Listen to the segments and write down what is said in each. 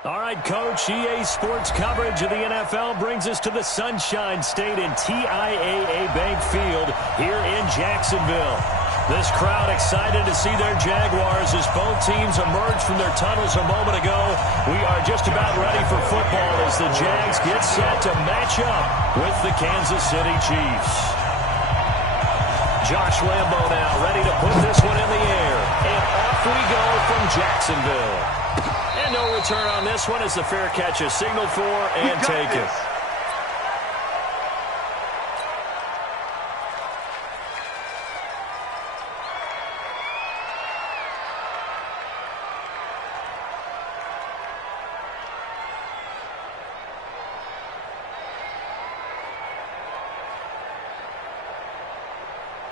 All right, Coach, EA Sports coverage of the NFL brings us to the Sunshine State in TIAA Bank Field here in Jacksonville. This crowd excited to see their Jaguars as both teams emerged from their tunnels a moment ago. We are just about ready for football as the Jags get set to match up with the Kansas City Chiefs. Josh Lambo now ready to put this one in the air. And off we go from Jacksonville. And no return on this one as the fair catch is signaled for and taken.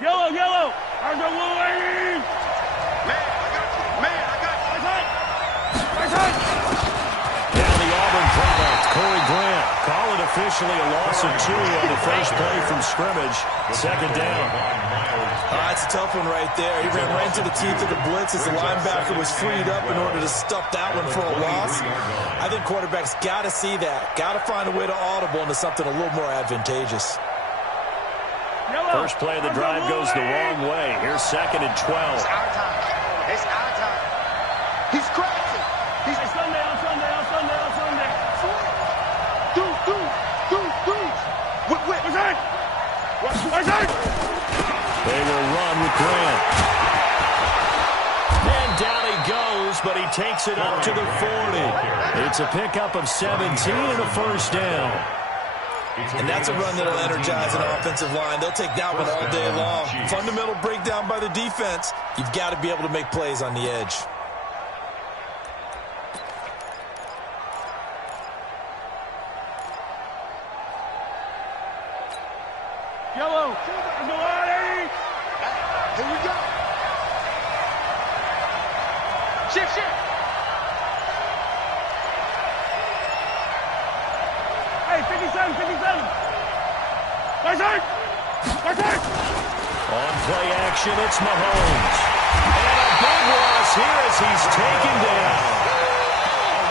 Yellow, yellow! Argo Willie! Man, I got you! Man, I got you! Right side! Down the Auburn product, Corey Grant. Call it officially a loss of 2 on the first play from scrimmage. Second down. That's a tough one right there. He ran right into the teeth of the blitz as the linebacker was freed up in order to stuff that one for a loss. I think quarterbacks got to see that. Got to find a way to audible into something a little more advantageous. First play of the drive goes the wrong way. Here's 2nd and 12. It's our time. It's our time. He's crazy. He's Sunday. Whip. Right side! They will run with Grant. And down he goes, but he takes it up to the 40. It's a pickup of 17 and a first down. And that's a run that'll energize an offensive line. They'll take that one all day long. Fundamental breakdown by the defense. You've got to be able to make plays on the edge. Yellow! Here we go. Shift. Hey, 57! Right side! On play action, it's Mahomes. And a big loss here as he's taken down.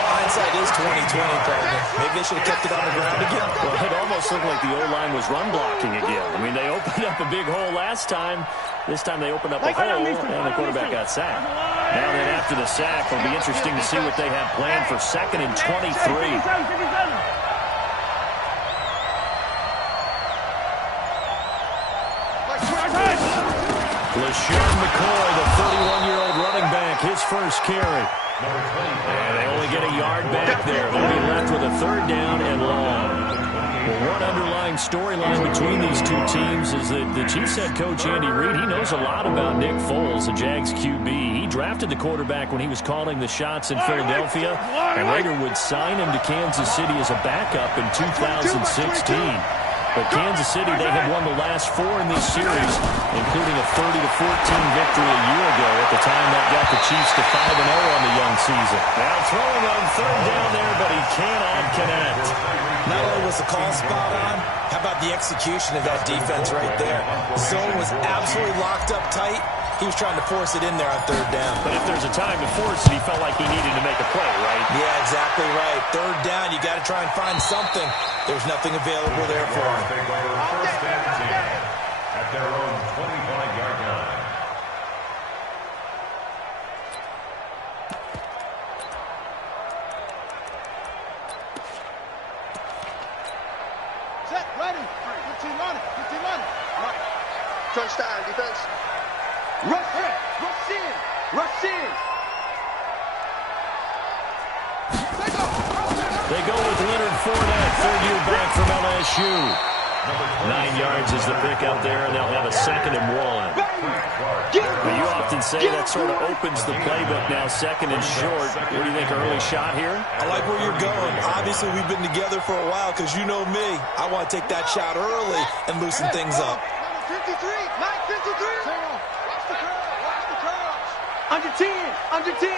Hindsight is 20/20, partner. Maybe they should have kept it on the ground again. Well, it almost looked like the O-line was run blocking again. I mean, they opened up a big hole last time. This time they opened up a hole, and the quarterback got sacked. Now then, after the sack, it'll be interesting to see what they have planned for 2nd and 23. 57! LaShawn McCoy, the 31-year-old running back, his first carry. And they only get a yard back there. They'll be left with a 3rd down and long. Well, one underlying storyline between these two teams is that the Chiefs head coach Andy Reid, he knows a lot about Nick Foles, the Jags QB. He drafted the quarterback when he was calling the shots in Philadelphia, and later would sign him to Kansas City as a backup in 2016. But Kansas City, they have won the last 4 in this series, including a 30-14 victory a year ago. At the time, that got the Chiefs to 5-0 on the young season. Now throwing on 3rd down there, but he cannot connect. Not only was the call spot on, how about the execution of that defense right there? Zone was absolutely locked up tight. He was trying to force it in there on 3rd down. But if there's a time to force it, he felt like he needed to make a play, right? Yeah, exactly right. 3rd down, you got to try and find something. There's nothing available there for him. First and 10 at their own 25-yard line. Set, ready. 15 running. Right. Touchdown, defense. Rush in. They go with Leonard Fournette, 3rd-year back from LSU. 9 yards is the pickup there, and they'll have a 2nd and 1. But you often say that sort of opens the playbook now, 2nd and short. What do you think, early shot here? I like where you're going. Obviously, we've been together for a while because you know me. I want to take that shot early and loosen things up. 53. Mike, 53. Watch the curls. Under 10! 10!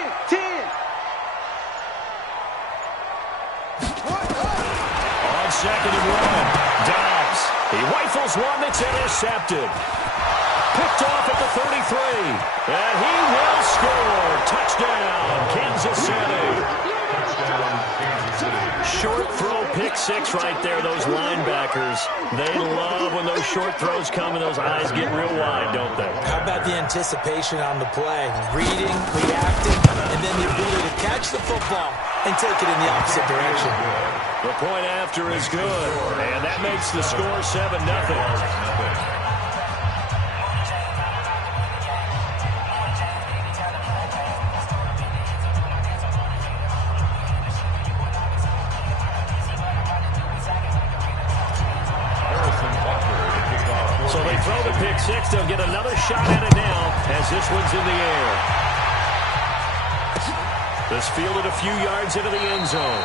On 2nd and 1, Dobbs. He rifles one that's intercepted. Picked off at the 33. And he will score. Touchdown, Kansas City. Touchdown, short throw pick six right there, those linebackers. They love when those short throws come and those eyes get real wide, don't they? How about the anticipation on the play? Reading, reacting, and then the ability to catch the football and take it in the opposite direction. The point after is good, and that makes the score 7-0. So they throw the pick six. They'll get another shot at it now as this one's in the air. This fielded a few yards into the end zone.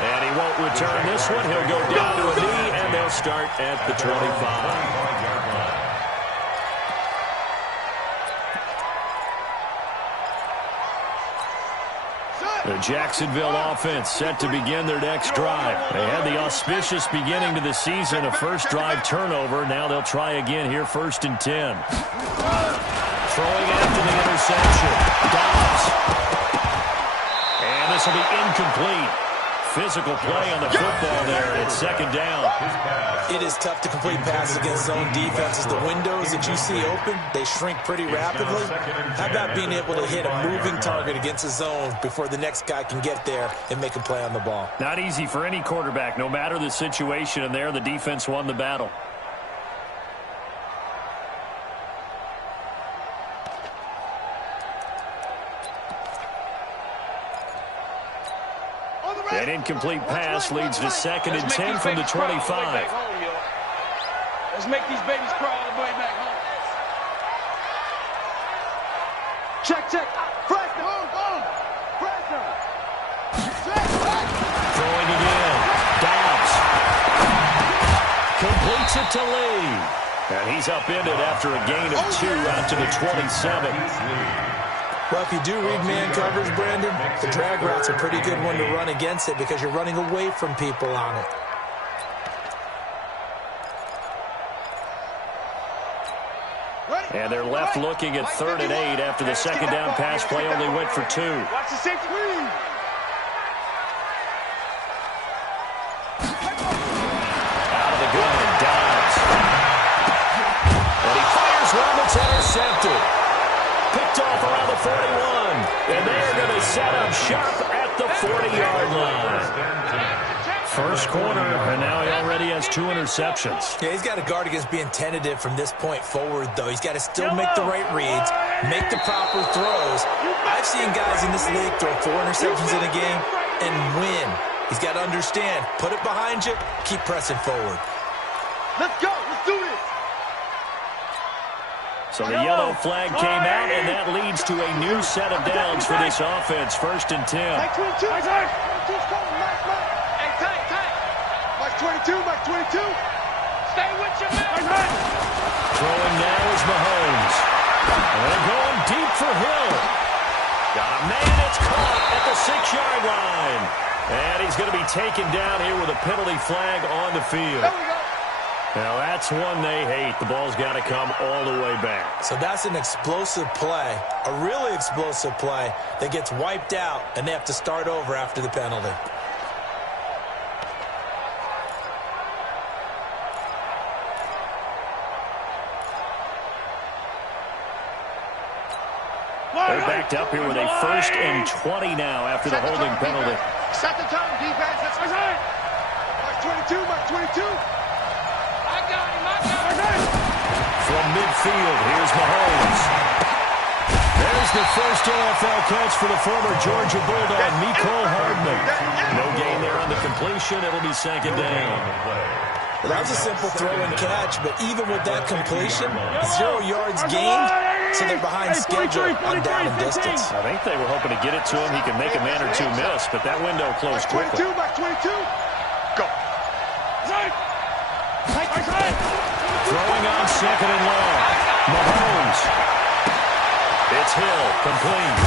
And he won't return this one. He'll go down to a knee, and they'll start at the 25. The Jacksonville offense set to begin their next drive. They had the auspicious beginning to the season, a first drive turnover. Now they'll try again here, 1st and 10. Throwing after the interception. Dobbs. And this will be incomplete. Physical play on the football there, and it's 2nd down. It is tough to complete passes against zone defenses. The windows that you see open, they shrink pretty rapidly. How about being able to hit a moving target against a zone before the next guy can get there and make a play on the ball? Not easy for any quarterback, no matter the situation, and there the defense won the battle. An incomplete pass leads to 2nd and 10 from the 25. Let's make these babies crawl all the way back home. Check. Fresno. Throwing again. Dobbs. Completes it to Lee. And he's upended after a gain of 2 out to the 27. Well, if you do read man coverage, Brandon, the drag route's a pretty good one to run against it because you're running away from people on it. And they're left looking at 3rd and 8 after the 2nd down pass play only went for 2. Watch the safety. Out of the gun, Dobbs. And he fires one that's intercepted. Picked off around the 41. And they're going to set up shop at the 40-yard line. First quarter, and now he already has 2 interceptions. Yeah, he's got to guard against being tentative from this point forward, though. He's got to still make the right reads, make the proper throws. I've seen guys in this league throw 4 interceptions in a game and win. He's got to understand, put it behind you, keep pressing forward. Let's go. Let's do this. So the yellow flag came out, and that leads to a new set of downs for this offense. 1st and 10. Mike 22. Mike 22. Mike 22. Stay with you, man. Throwing now is Mahomes. And going deep for Hill. Got a man that's caught at the 6-yard line. And he's going to be taken down here with a penalty flag on the field. There we go. Now, that's one they hate. The ball's got to come all the way back. So that's an explosive play, a really explosive play that gets wiped out, and they have to start over after the penalty. They're backed up here with a 1st and 20 now after the holding penalty. Set the tone, defense. That's right. Mike 22. Mike 22. I got him. From midfield, here's Mahomes. There's the first NFL catch for the former Georgia Bulldog, Mecole Hardman. No gain there on the completion. It'll be 2nd down. Well, that was a simple throw and catch, but even with that completion, 0 yards gained, so they're behind schedule on down and distance. I think they were hoping to get it to him. He can make a man or 2 miss, but that window closed quickly. Mike 22. Go. Throwing on 2nd and long. Mahomes. It's Hill, complete.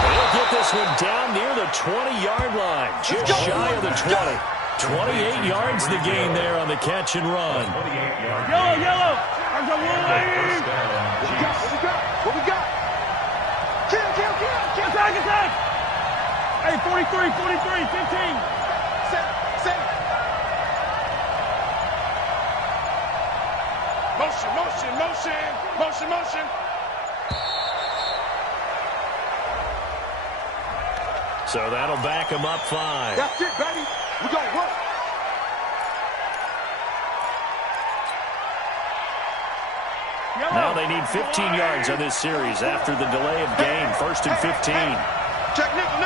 He'll get this one down near the 20-yard line, just shy of the 20. 28 yards the gain there on the catch and run. Yellow. There's a wave. What we got? Kill. Attack. Hey, 43, 43, 15. Set. Motion. So that'll back him up 5. That's it, baby. We gonna work. Now they need 15 yards on this series after the delay of game. 1st and 15. Check nickel.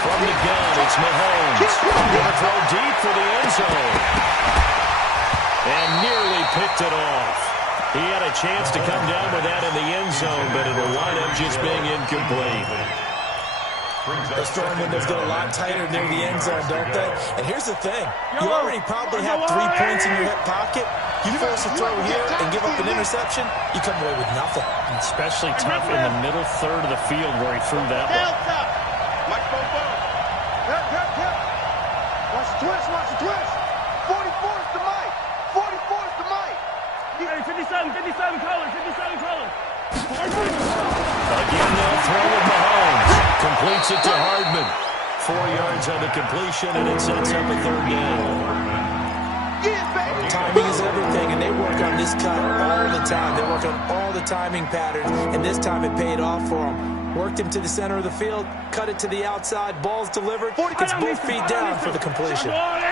From the gun, it's Mahomes. Going to throw deep for the end zone. And nearly picked it off. He had a chance to come down with that in the end zone, but it'll wind up just being incomplete. Those throwing windows get a lot tighter near the end zone, don't they? And here's the thing. You already probably have 3 points in your hip pocket. You force a throw here and give up an interception, you come away with nothing. Especially tough in the middle third of the field where he threw that one. Mike Bobo. Hip. Watch the twist. 44 is the mic. 44 is the mic. Hey, 57 colors. Again, they'll throw with Mahomes. Completes it to Hardman. 4 yards on the completion, and it sets up a 3rd down. Timing is everything, and they work on this cut all the time. They work on all the timing patterns, and this time it paid off for them. Worked him to the center of the field, cut it to the outside, ball's delivered, gets both feet down for the completion. Watch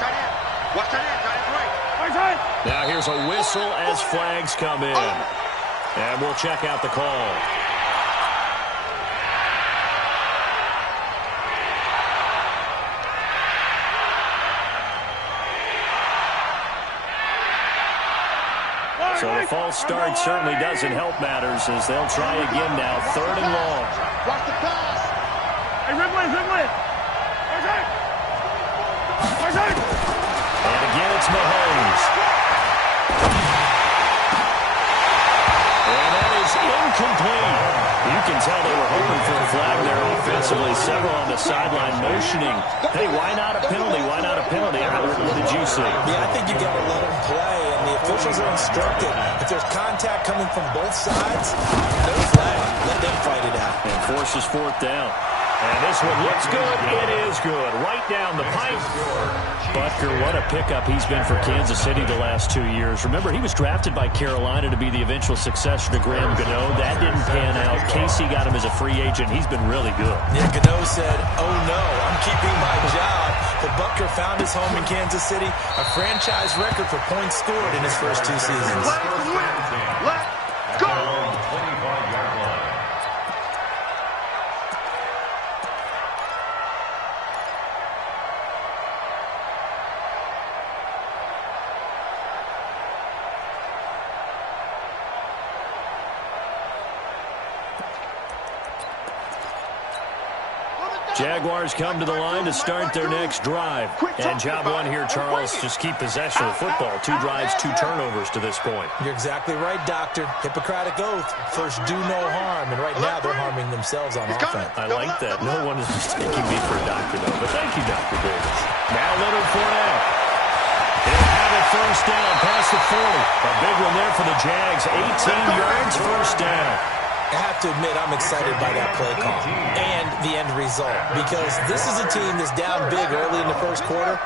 tight end right. Now here's a whistle as flags come in. And we'll check out the call. So the false start certainly doesn't help matters as they'll try again now. 3rd and long. Watch the pass. Hey, Ridley. And again, it's Mahomes. And that is incomplete. You can tell they were hoping for a flag there offensively. Several on the sideline motioning. Hey, why not a penalty? What did you see? Yeah, I think you got to let them play, and the officials are instructed. If there's contact coming from both sides, no flag. Let them fight it out. And forces 4th down. And this one looks good. It is good. Right down the pipe. Butker, what a pickup he's been for Kansas City the last 2 years. Remember, he was drafted by Carolina to be the eventual successor to Graham Gano. That didn't pan out. Casey got him as a free agent. He's been really good. Yeah, Gano said, oh no, I'm keeping my job. But Butker found his home in Kansas City. A franchise record for points scored in his first 2 seasons. Let's go. Jaguars come to the line to start their next drive. And job one here, Charles, just keep possession of the football. 2 drives, 2 turnovers to this point. You're exactly right, Doctor. Hippocratic oath. First, do no harm. And right now, they're harming themselves on offense. I like that. No one is mistaking me for a doctor, though. But thank you, Dr. Davis. Now Leonard Fournette. They'll have it 1st down past the 40. A big one there for the Jags. 18 yards, 1st down. I have to admit, I'm excited by that play call and the end result because this is a team that's down big early in the 1st quarter,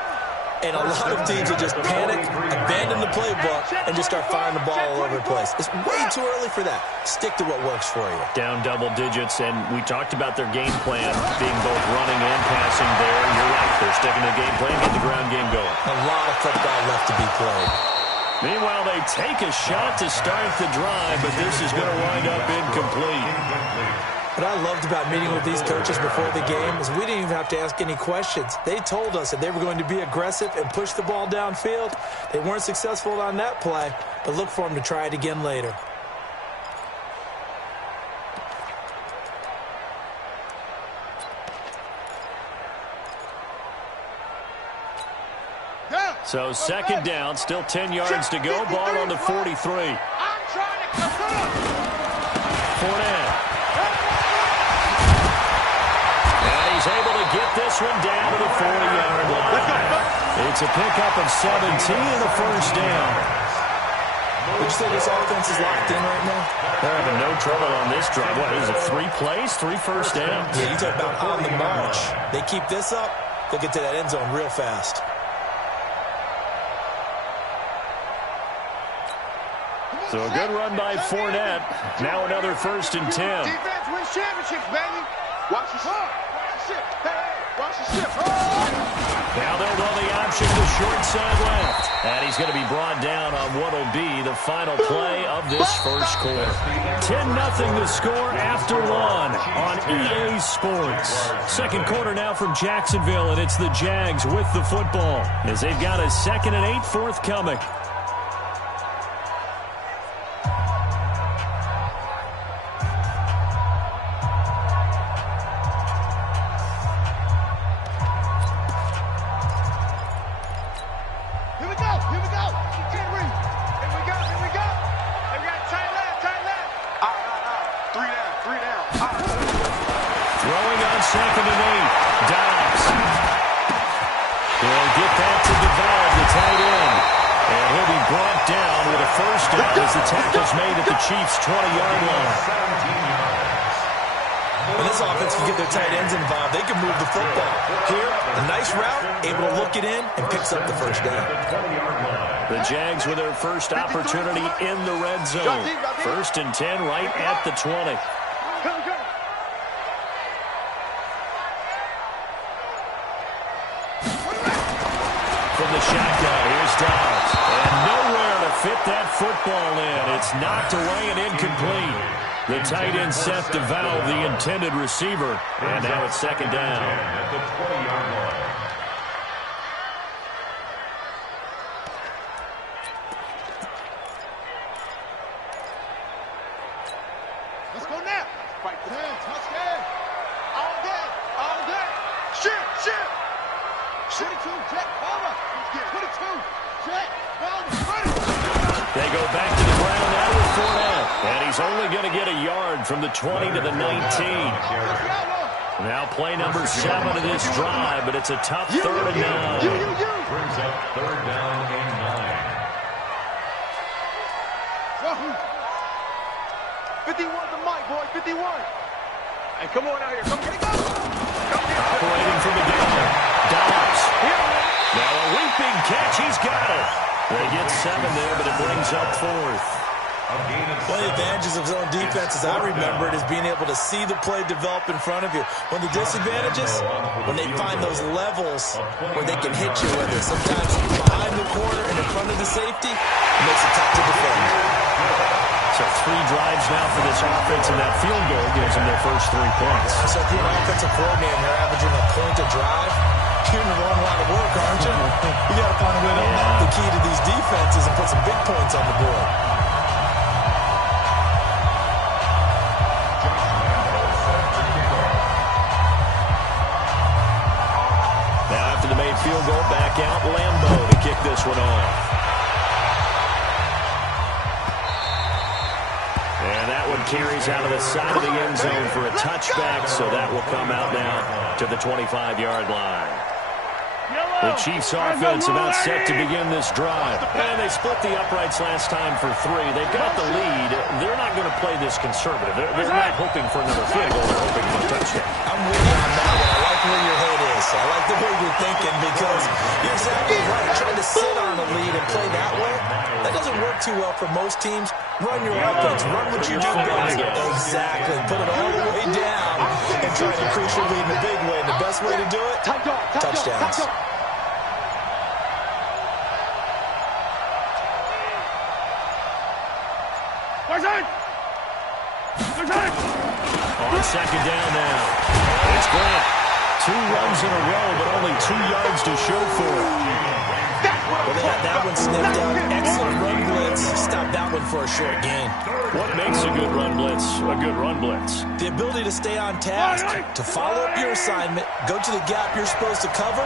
and a lot of teams will just panic, abandon the playbook, and just start firing the ball all over the place. It's way too early for that. Stick to what works for you. Down double digits, and we talked about their game plan being both running and passing there. You're right. They're sticking to the game plan, get the ground game going. A lot of football left to be played. Meanwhile, they take a shot to start the drive, but this is going to wind up incomplete. What I loved about meeting with these coaches before the game is we didn't even have to ask any questions. They told us that they were going to be aggressive and push the ball downfield. They weren't successful on that play, but look for them to try it again later. So 2nd down, still 10 yards to go. Ball on the 43. Fournette. And he's able to get this one down to the 40-yard line. It's a pickup of 17 and a 1st down. Would you say this offense is locked in right now? They're having no trouble on this drive. What is it, 3 plays, 3 first downs? Yeah, you talk about on the march. They keep this up, they'll get to that end zone real fast. So a good run by Fournette. Now another 1st and 10. Defense wins championships, baby. Watch the ship. Watch the ship. Hey, watch the ship. Now they'll run the option to short side left. And he's going to be brought down on what will be the final play of this first quarter. 10-0 the score after 1 on EA Sports. Second quarter now from Jacksonville, and it's the Jags with the football as they've got a 2nd and 8 forthcoming. Chiefs 20-yard line. When this offense can get their tight ends involved, they can move the football. Here, a nice route, able to look it in, and picks up the first down. The Jags with their first opportunity in the red zone. 1st and 10 right at the 20. From the shotgun, here's Dobbs. And nowhere to fit that football in. It's knocked away and incomplete. The tight end set to valve the intended receiver. And now it's 2nd down. At the 20-yard line. Let's go now. Fight the hands. Let's go. All day. All day. Shit. 22, check, over. 22, check, ready. They go back to the ground now with Fournette. And he's only going to get a yard from the 20 to the 19. Now play number 7 of this drive, but it's a tough 3rd and 9. Brings up 3rd down and 9. 51 the mic, boys, 51. Hey, come on out here. Come get it, go. Operating from the gun. Dobbs. Now a leaping catch. He's got it. They get 7 there, but it brings up 4th. One of the advantages of zone defense, as I remember it, is being able to see the play develop in front of you. One of the disadvantages, when they find those levels where they can hit you, whether it's sometimes behind the corner and in front of the safety, it makes it tough to defend. So 3 drives now for this offense, and that field goal gives them their first 3 points. So if you're an offensive coordinator and you're averaging a point a drive, you're in the wrong line of work, aren't you? You got to find a way to unlock the key to these defenses and put some big points on the board. Now after the made field goal, back out Lambeau to kick this one off. And that one carries out of the side of the end zone for a touchback, so that will come out now to the 25-yard line. The Chiefs offense about set to begin this drive. And they split the uprights last time for 3. They've got the lead. They're not going to play this conservative. They're not hoping for another field goal. They're hoping for a touchdown. I'm with you on that one. I like where your head is. I like the way you're thinking because you're exactly right. Trying to sit on a lead and play that way, that doesn't work too well for most teams. Run your offense. Run what you do best. Exactly. Put it all the way down and try to increase your lead in a big way. And the best way to do it, touchdowns. On 2nd down now. It's Grant. 2 runs in a row, but only 2 yards to show for it. Well, they had that one sniffed out. Excellent run blitz. Stop that one for a short gain. What makes a good run blitz a good run blitz? The ability to stay on task, to follow up your assignment, go to the gap you're supposed to cover,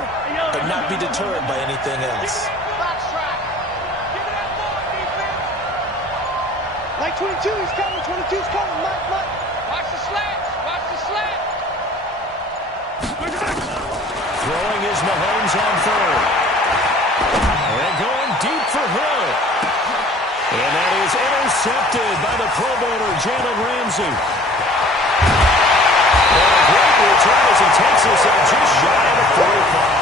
but not be deterred by anything else. Like 22, he's coming. 22's coming. Mike. Watch the slant. Watch the slant. Throwing is Mahomes on 3rd. And going deep for Hill. And that is intercepted by the Pro Bowler, Jalen Ramsey. And a great return as he takes us up just shy of the 45.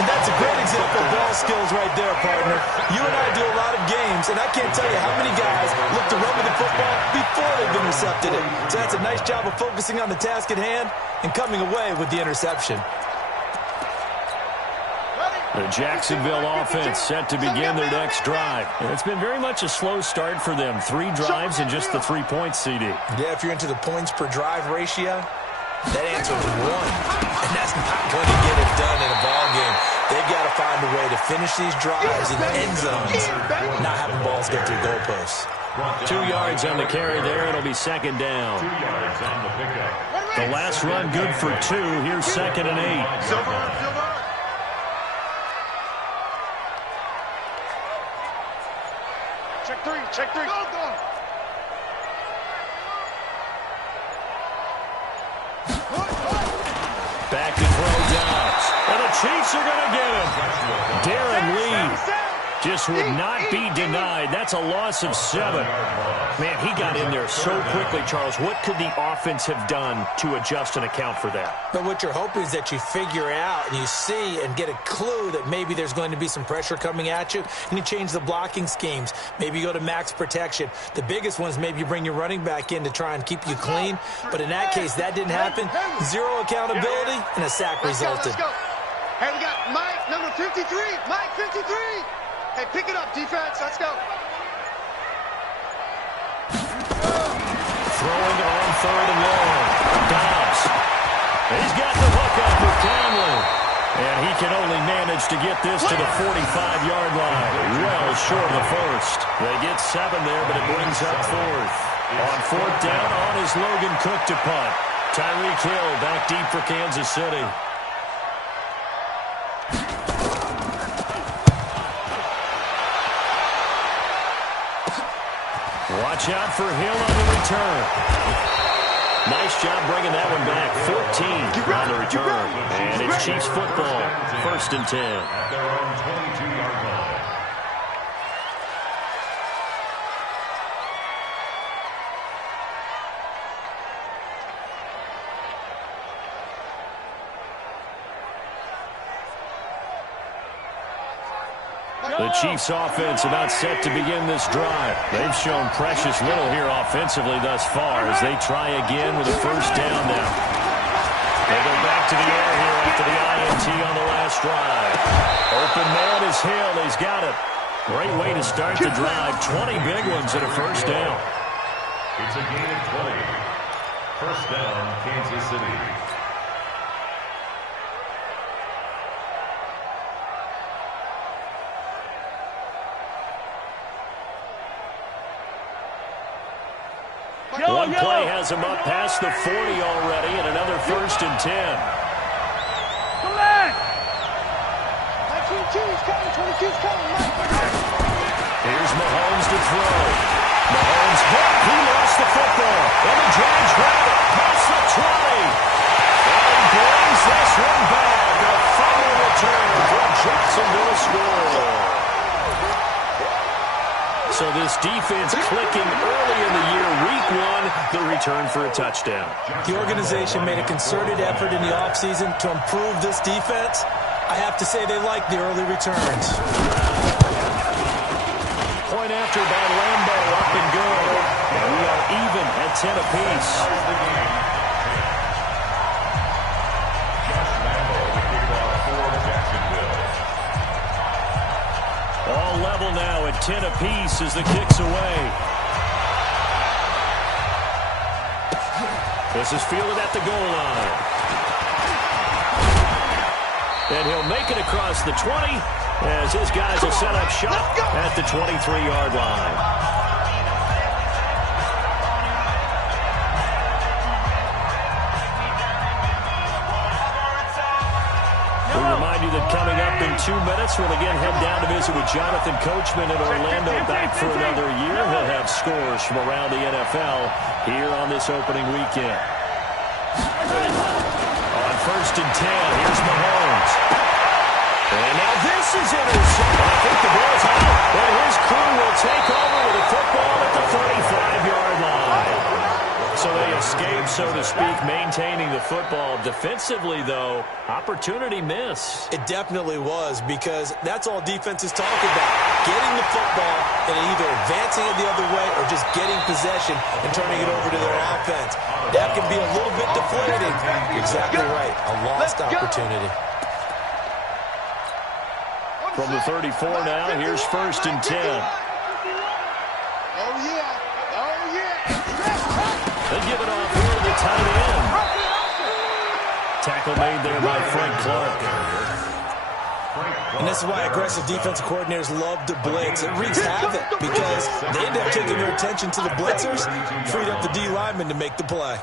And that's a great example of ball skills right there, partner. You and I do a lot of games, and I can't tell you how many guys look to run with the football before they've intercepted it. So that's a nice job of focusing on the task at hand and coming away with the interception. The Jacksonville offense set to begin their next drive. And it's been very much a slow start for them. 3 drives and just the 3 points, CD. Yeah, if you're into the points per drive ratio, that answer is 1. And that's not going to get it done in a ball game. They've got to find a way to finish these drives in end zones, not having balls get through goalposts. 2 yards on the carry there. It'll be second down. 2 yards on the pickup. The last run good for 2. Here's second and 8. Silver. Check three. Go. Back to throw Dobbs. And the Chiefs are going to get him. Darren Lee just would not be denied. That's a loss of 7. Man, he got in there so quickly, Charles. What could the offense have done to adjust and account for that? But what you're hoping is that you figure out and you see and get a clue that maybe there's going to be some pressure coming at you, and you change the blocking schemes. Maybe you go to max protection. The biggest one is maybe you bring your running back in to try and keep you clean. But in that case, that didn't happen. 0 accountability, and a sack resulted. Let's go. Hey, we got Mike, number 53. Mike, 53. Hey, pick it up, defense. Let's go. Throwing on 3rd and long. Dobbs. He's got the hook up with Conley. And he can only manage to get this to the 45-yard line. Well short of the first. They get 7 there, but it brings up 4th. On 4th down, on is Logan Cook to punt. Tyreek Hill back deep for Kansas City. Watch out for Hill on the return. Nice job bringing that one back. 14 on the return. And it's Chiefs football. 1st and 10. At their own 22-yard line. The Chiefs offense about set to begin this drive. They've shown precious little here offensively thus far as they try again with a 1st down now. They go back to the air here after the INT on the last drive. Open man is Hill. He's got it. Great way to start the drive. 20 big ones at a 1st down. It's a gain of 20. 1st down, Kansas City. One play has him up past the 40 already, and another 1st and 10. Come back. 22's coming. 22's coming. Here's Mahomes to throw. Mahomes hit. He lost the football. And the Jags grab it. Past the 20. And he brings this one back. A final return for Jacksonville score. So this defense clicking early in the year. Week 1, the return for a touchdown. The organization made a concerted effort in the offseason to improve this defense. I have to say they like the early returns. Point after by Lambo, up and good. And we are even at 10 apiece. Josh Lambo, the kickoff for Jacksonville. All level now at 10 apiece as the kick's away. This is fielded at the goal line. And he'll make it across the 20 as his guys will set up shop at the 23-yard line. We remind you that coming up in 2 minutes, we'll again head down to visit with Jonathan Coachman in Orlando, back for another year. He'll have scores from around the NFL here on this opening weekend. On 1st and 10, here's Mahomes. And now this is intercepted. I think the ball's out. And his crew will take over with the football at the 35-yard line. So they escape, so to speak, maintaining the football. Defensively, though, opportunity miss. It definitely was, because that's all defense is talking about. Getting the football and either advancing it the other way or just getting possession and turning it over to their offense. That can be a little bit deflating. You're exactly right. A lost opportunity. From the 34 now, here's 1st and 10. Oh, yeah. Oh, yeah. They give it off here to the tight end. Tackle made there by Frank Clark. And this is why aggressive defensive coordinators love to blitz. It wreaks havoc because they end up taking their attention to the blitzers, freed up the D lineman to make the play.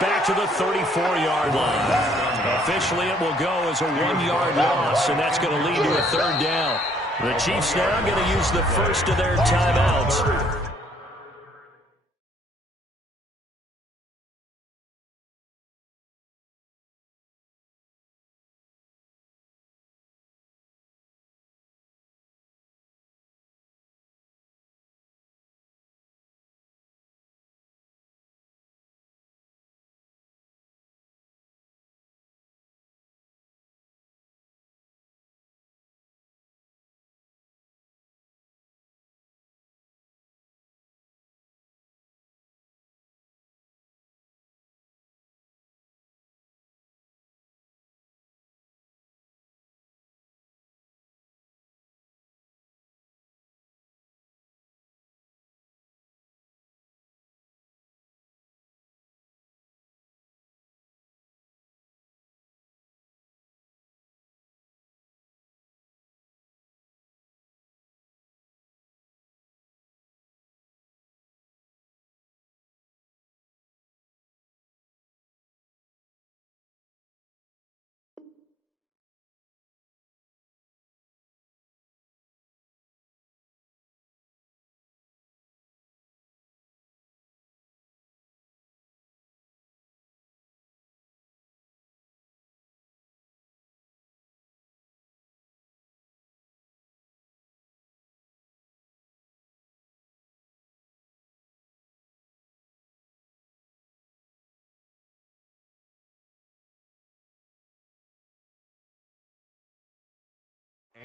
Back to the 34-yard line. Officially, it will go as a 1-yard loss, and that's going to lead to a 3rd down. The Chiefs now going to use the first of their timeouts.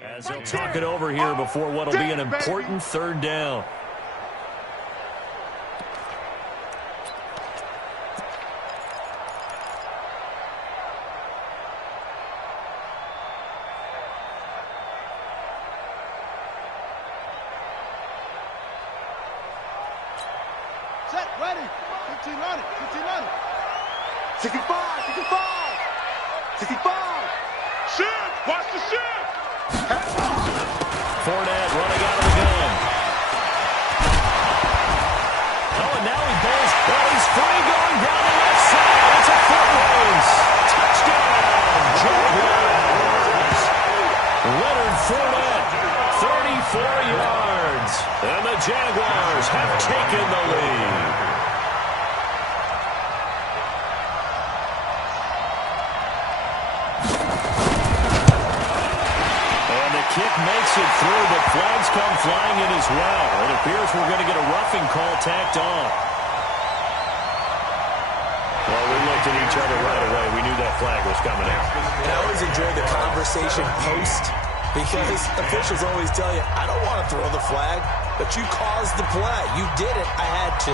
As they'll talk it over here before what will be an important 3rd down. Set, ready. 15 on it. 15 on it. 65, 65. 65. Shift. Watch the shift. Fournette running out of the gun. Oh, and now he bowls. Oh, he's free going down the left side. It's a foot race. Touchdown, Jaguars. Leonard Fournette, 34 yards. And the Jaguars have taken the lead. Kick makes it through, but flags come flying in as well. It appears we're going to get a roughing call tacked on. Well, we looked at each other right away. We knew that flag was coming out. And I always enjoy the conversation post, because officials always tell you, I don't want to throw the flag, but you caused the play. You did it. I had to.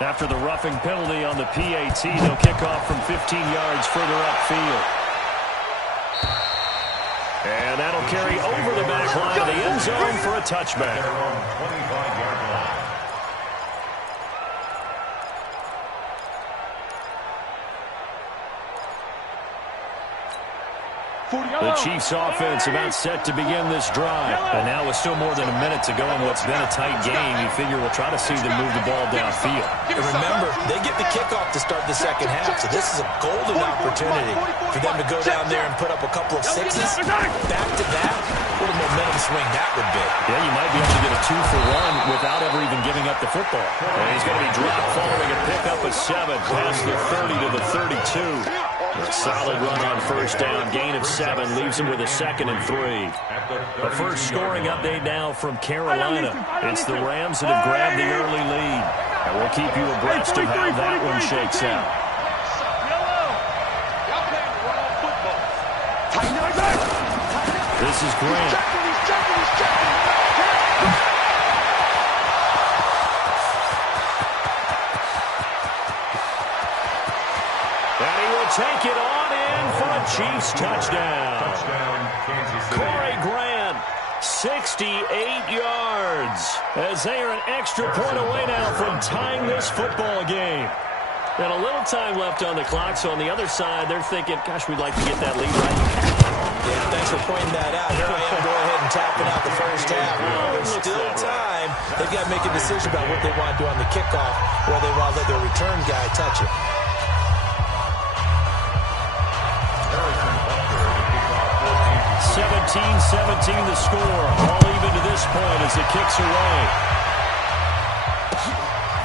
After the roughing penalty on the PAT, they'll kick off from 15 yards further upfield. And that'll carry over the back line of the end zone for a touchback. Their own 25-yard line. The Chiefs offense about set to begin this drive. And now with still more than a minute to go in what's been a tight game, you figure we'll try to see them move the ball downfield. And remember, they get the kickoff to start the second half, so this is a golden opportunity for them to go down there and put up a couple of sixes. Back to that, what a momentum swing that would be. Yeah, you might be able to get a 2-for-1 without ever even giving up the football. And he's going to be dropped following a pickup of 7 past the 30 to the 32. A solid run on first down, gain of 7, leaves him with a 2nd and 3. The first scoring update now from Carolina. It's the Rams that have grabbed the early lead. And we'll keep you abreast of how that one shakes out. This is Grant. Take it on in for a Chiefs touchdown. Kansas City. Corey Grant, 68 yards, as they are an extra point away now from tying this football game. And a little time left on the clock, so on the other side, they're thinking, gosh, we'd like to get that lead right. Yeah, thanks for pointing that out. Here I am, go ahead and tapping out the first half. There's still time. They've got to make a decision about what they want to do on the kickoff, or they want to let their return guy touch it. 17-17 the score. All even to this point as it kicks away.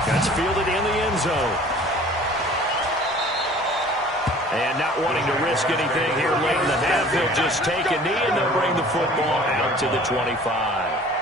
That's fielded in the end zone. And not wanting to risk anything here late in the half, they'll just take a knee and they'll bring the football out to the 25.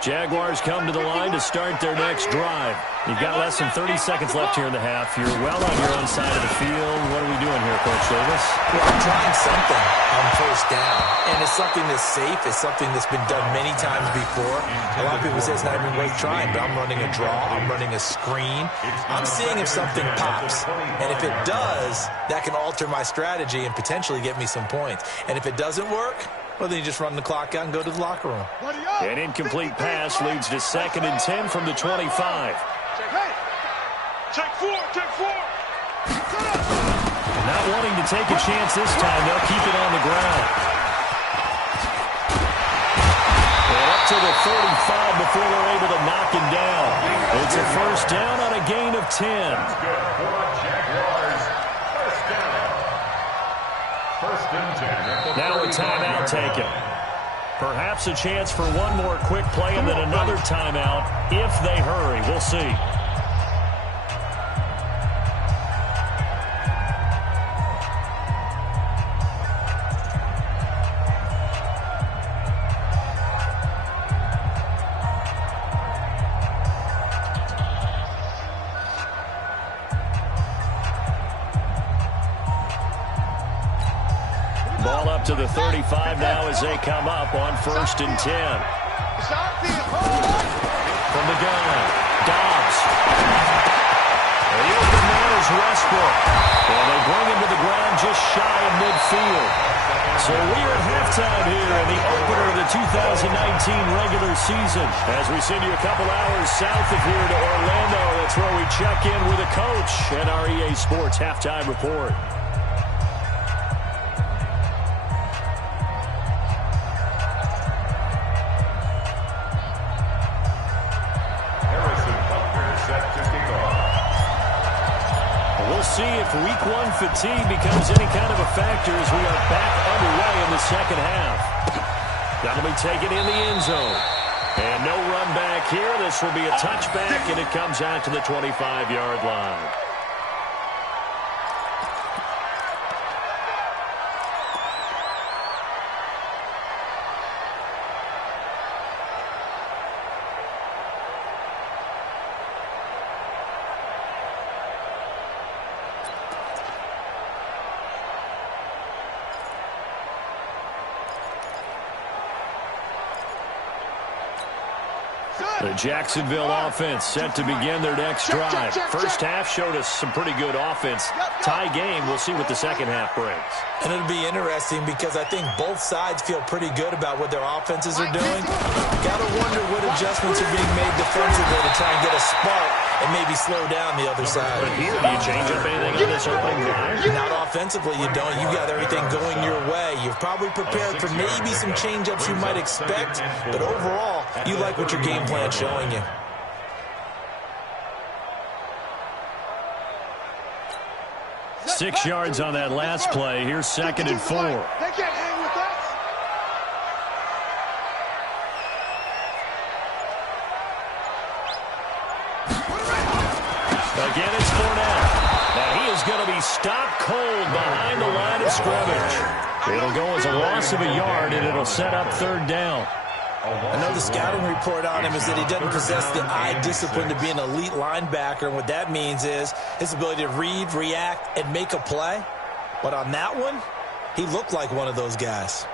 Jaguars come to the line to start their next drive. You've got less than 30 seconds left here in the half. You're well on your own side of the field. What are we doing here, Coach Davis? Well, I'm trying something on first down. And it's something that's safe. It's something that's been done many times before. A lot of people say it's not even worth trying, but I'm running a draw. I'm running a screen. I'm seeing if something pops. And if it does, that can alter my strategy and potentially get me some points. And if it doesn't work, well, then you just run the clock out and go to the locker room. An incomplete pass leads to 2nd and 10 from the 25. Check 4. Not wanting to take a chance this time, they'll keep it on the ground. And up to the 35 before they're able to knock him down. It's a first down on a gain of 10. Good for Jaguars. First down. 1st and 10. Now a timeout taken. Perhaps a chance for one more quick play and then another timeout if they hurry. We'll see. Ball up to the 35 now as they come up on 1st and 10. From the gun, Dobbs. And the open man is Westbrook. And they bring him to the ground just shy of midfield. So we are at halftime here in the opener of the 2019 regular season. As we send you a couple hours south of here to Orlando, that's where we check in with a coach and our EA Sports halftime report. See if week 1 fatigue becomes any kind of a factor as we are back underway in the second half. That'll be taken in the end zone. And no run back here. This will be a touchback, and it comes out to the 25-yard line. The Jacksonville offense set to begin their next drive. First half showed us some pretty good offense. Tie game, we'll see what the second half brings. And it'll be interesting because I think both sides feel pretty good about what their offenses are doing. Got to wonder what adjustments are being made defensively to try and get a spark and maybe slow down the other side. But here, do you change up anything on this opening drive? Not offensively, you don't. You got everything going your way. You've probably prepared for maybe some change-ups you might expect, but overall, you like what your game plan's showing you. Six yards on that last play. Here's 2nd and 4. They can't hang with us. Again, it's Fournette. Now he is going to be stopped cold behind the line of scrimmage. It'll go as a loss of a yard, and it'll set up 3rd down. I know the scouting report on him is that he doesn't possess the eye discipline to be an elite linebacker. And what that means is his ability to read, react, and make a play. But on that one, he looked like one of those guys.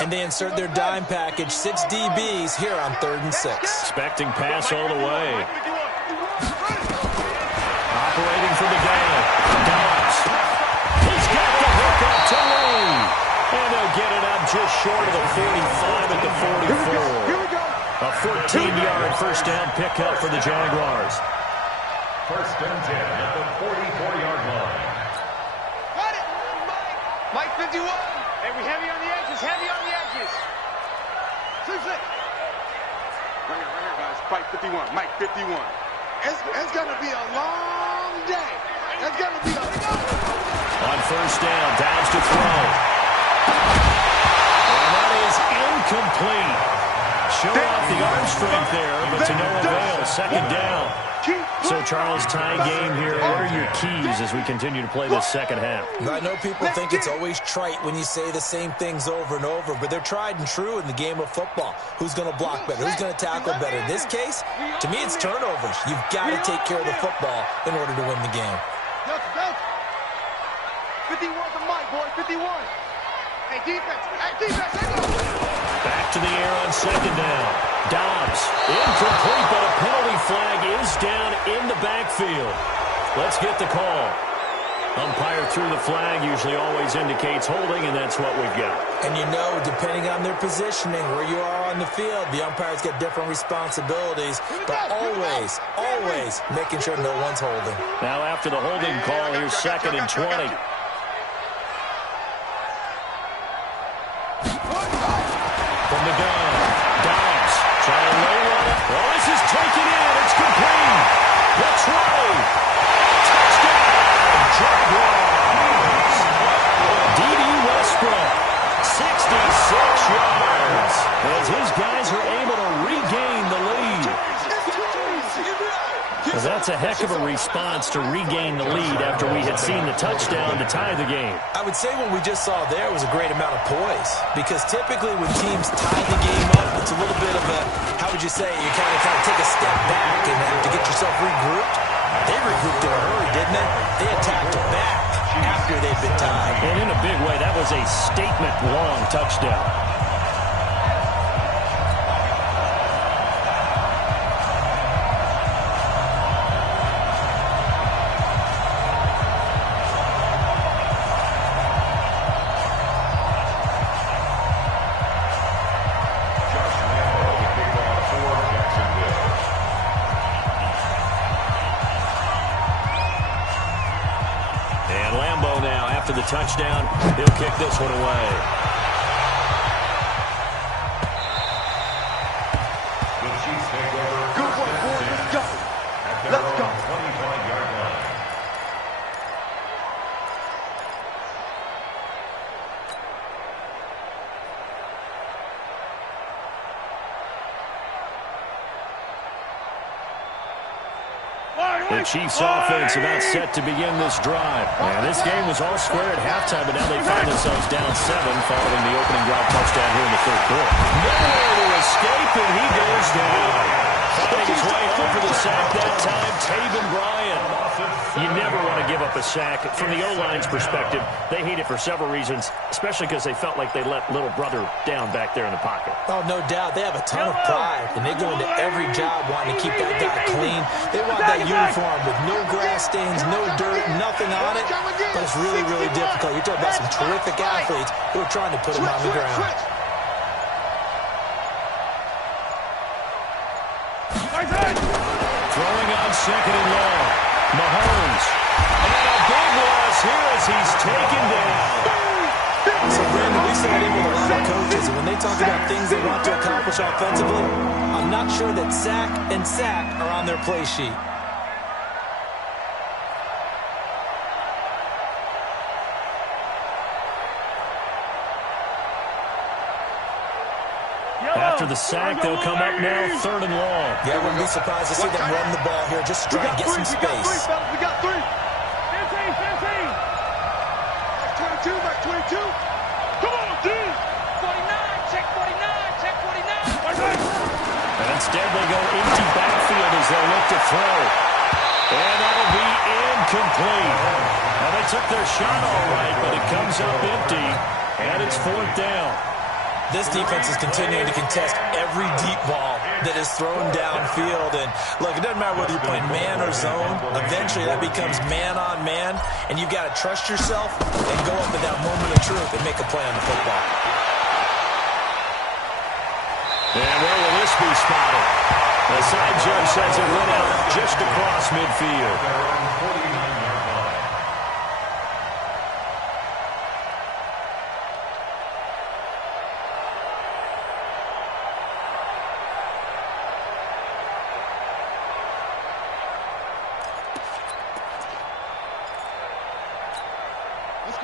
And they insert their dime package, 6 DBs here on 3rd and 6. Expecting pass all the way. Operating for the gun. Dobbs. He's got the hook up to Lee. And they'll get it up just short of the 45 at the 44. A 14-yard first down pickup for the Jaguars. 1st and 10 at the 44-yard line. Got it! Mike 51. Hey, we heavy on the edges, heavy on the edges. 2-6. Right here, guys. Mike 51. Mike 51. It's going to be a long day. It's going to be a On 1st down, Downs to throw. And that is incomplete. Show off the arm strength there, but to no avail. 2nd down. So, Charles, tie game here. What are your keys as we continue to play this second half? I know people think it's always trite when you say the same things over and over, but they're tried and true in the game of football. Who's going to block better? Who's going to tackle better? In this case, to me, it's turnovers. You've got to take care of the football in order to win the game. 51 to Mike, boy, 51. Hey, defense. Back to the air on 2nd down. Dobbs, incomplete, but a penalty flag is down in the backfield. Let's get the call. Umpire threw the flag, usually always indicates holding, and that's what we've got. And you know, depending on their positioning, where you are on the field, the umpires get different responsibilities, but always making sure no one's holding. Now after the holding call, here's 2nd and 20. From the gun, Dobbs trying to lay one up. Oh, this is taken in. It's complete. The throw. Touchdown, Jaguars. D.D. Westbrook, 66 yards. As his guys are able to regain the lead. Well, that's a heck of a response to regain the lead after we had seen the touchdown to tie the game. I would say what we just saw there was a great amount of poise, because typically when teams tie the game up, it's a little bit of a, how would you say, you kind of take a step back and have to get yourself regrouped. They regrouped in a hurry, didn't they? They attacked back after they'd been tied. And in a big way, that was a statement-long touchdown. After the touchdown, he'll kick this one away. The Chiefs take over. Good one, boys. Let's go. 25-yard line. The Chiefs offense about set to begin this drive. And this game was all square at halftime, but now they find themselves down 7 following the opening drive touchdown here in the 3rd quarter. Nowhere to escape, and he goes down. Finding his way home for the sack that time, Taven Bryan. You up a sack. From the O-line's perspective, they hate it for several reasons, especially because they felt like they let little brother down back there in the pocket. Oh, no doubt. They have a ton of pride, and they go into every job wanting to keep that guy clean. They want that uniform with no grass stains, no dirt, nothing on it. But it's really, really difficult. You're talking about some terrific athletes who are trying to put him on the ground. Throwing on second and long. Mahomes. And a big loss here as he's taken down. So, Brandon, we saw it even with a lot of coaches, and when they talk about things they want to accomplish offensively, I'm not sure that sack and sack are on their play sheet. After the sack, they'll come up now, third and long. Yeah, I wouldn't be surprised to see them run the ball here just to try and get some space. We got three. 15. Back 22, back 22. Come on, D. 49, check 49, check 49. And instead they go empty backfield as they look to throw. And that'll be incomplete. Now they took their shot all right, but it comes up empty, and it's fourth down. This defense is continuing to contest every deep ball that is thrown downfield. And, look, it doesn't matter whether you're playing man or zone. Eventually, that becomes man-on-man, and you've got to trust yourself and go up at that moment of truth and make a play on the football. And where will this be spotted? The side judge says it went out just across midfield.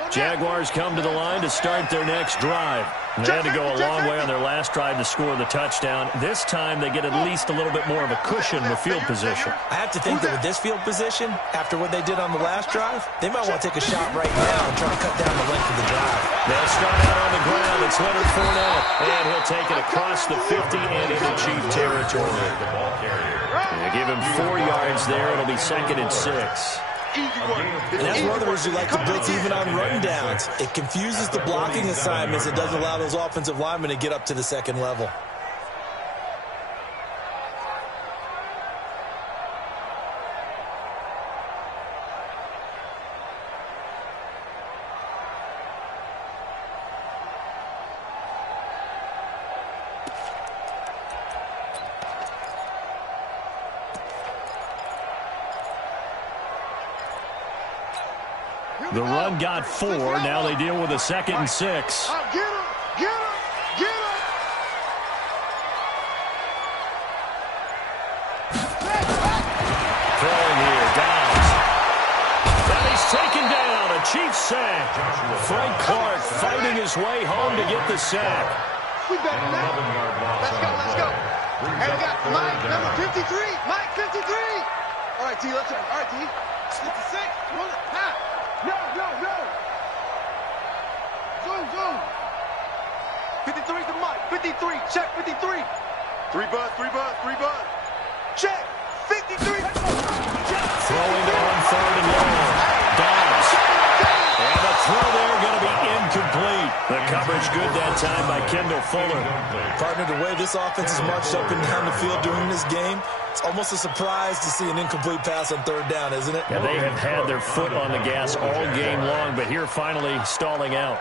Jaguars come to the line to start their next drive. They had to go a long way on their last drive to score the touchdown. This time they get at least a little bit more of a cushion with field position. I have to think that with this field position, after what they did on the last drive, they might want to take a shot right now and try to cut down the length of the drive. They'll start out on the ground. It's Leonard Fournette. And he'll take it across the 50 and into Chief territory. They give him 4 yards there. It'll be second and 6. And that's one of the reasons you like to blitz even on run downs. It confuses the blocking assignments. It doesn't allow those offensive linemen to get up to the second level. The run got 4. Now they deal with a second and 6. Get him! Get him! Get him! Throwing here, Downs. And he's taken down. A Chiefs sack. Frank Clark fighting his way home to get the sack. We better now. Let's go. And we got Mike, number 53. Mike, 53. All right, T, let's go. All right, T. 56. Run it. Half. No. Zoom. 53 to Mike. 53. Check 53. 3 bud. Check. 53. Throwing on third and long. Downs. And the throw there going to be incomplete. The coverage good that time by Kendall Fuller. Partner, the way this offense has marched up and down the field during this game, it's almost a surprise to see an incomplete pass on third down, isn't it? Yeah, they have had their foot on the gas all game long, but here finally stalling out.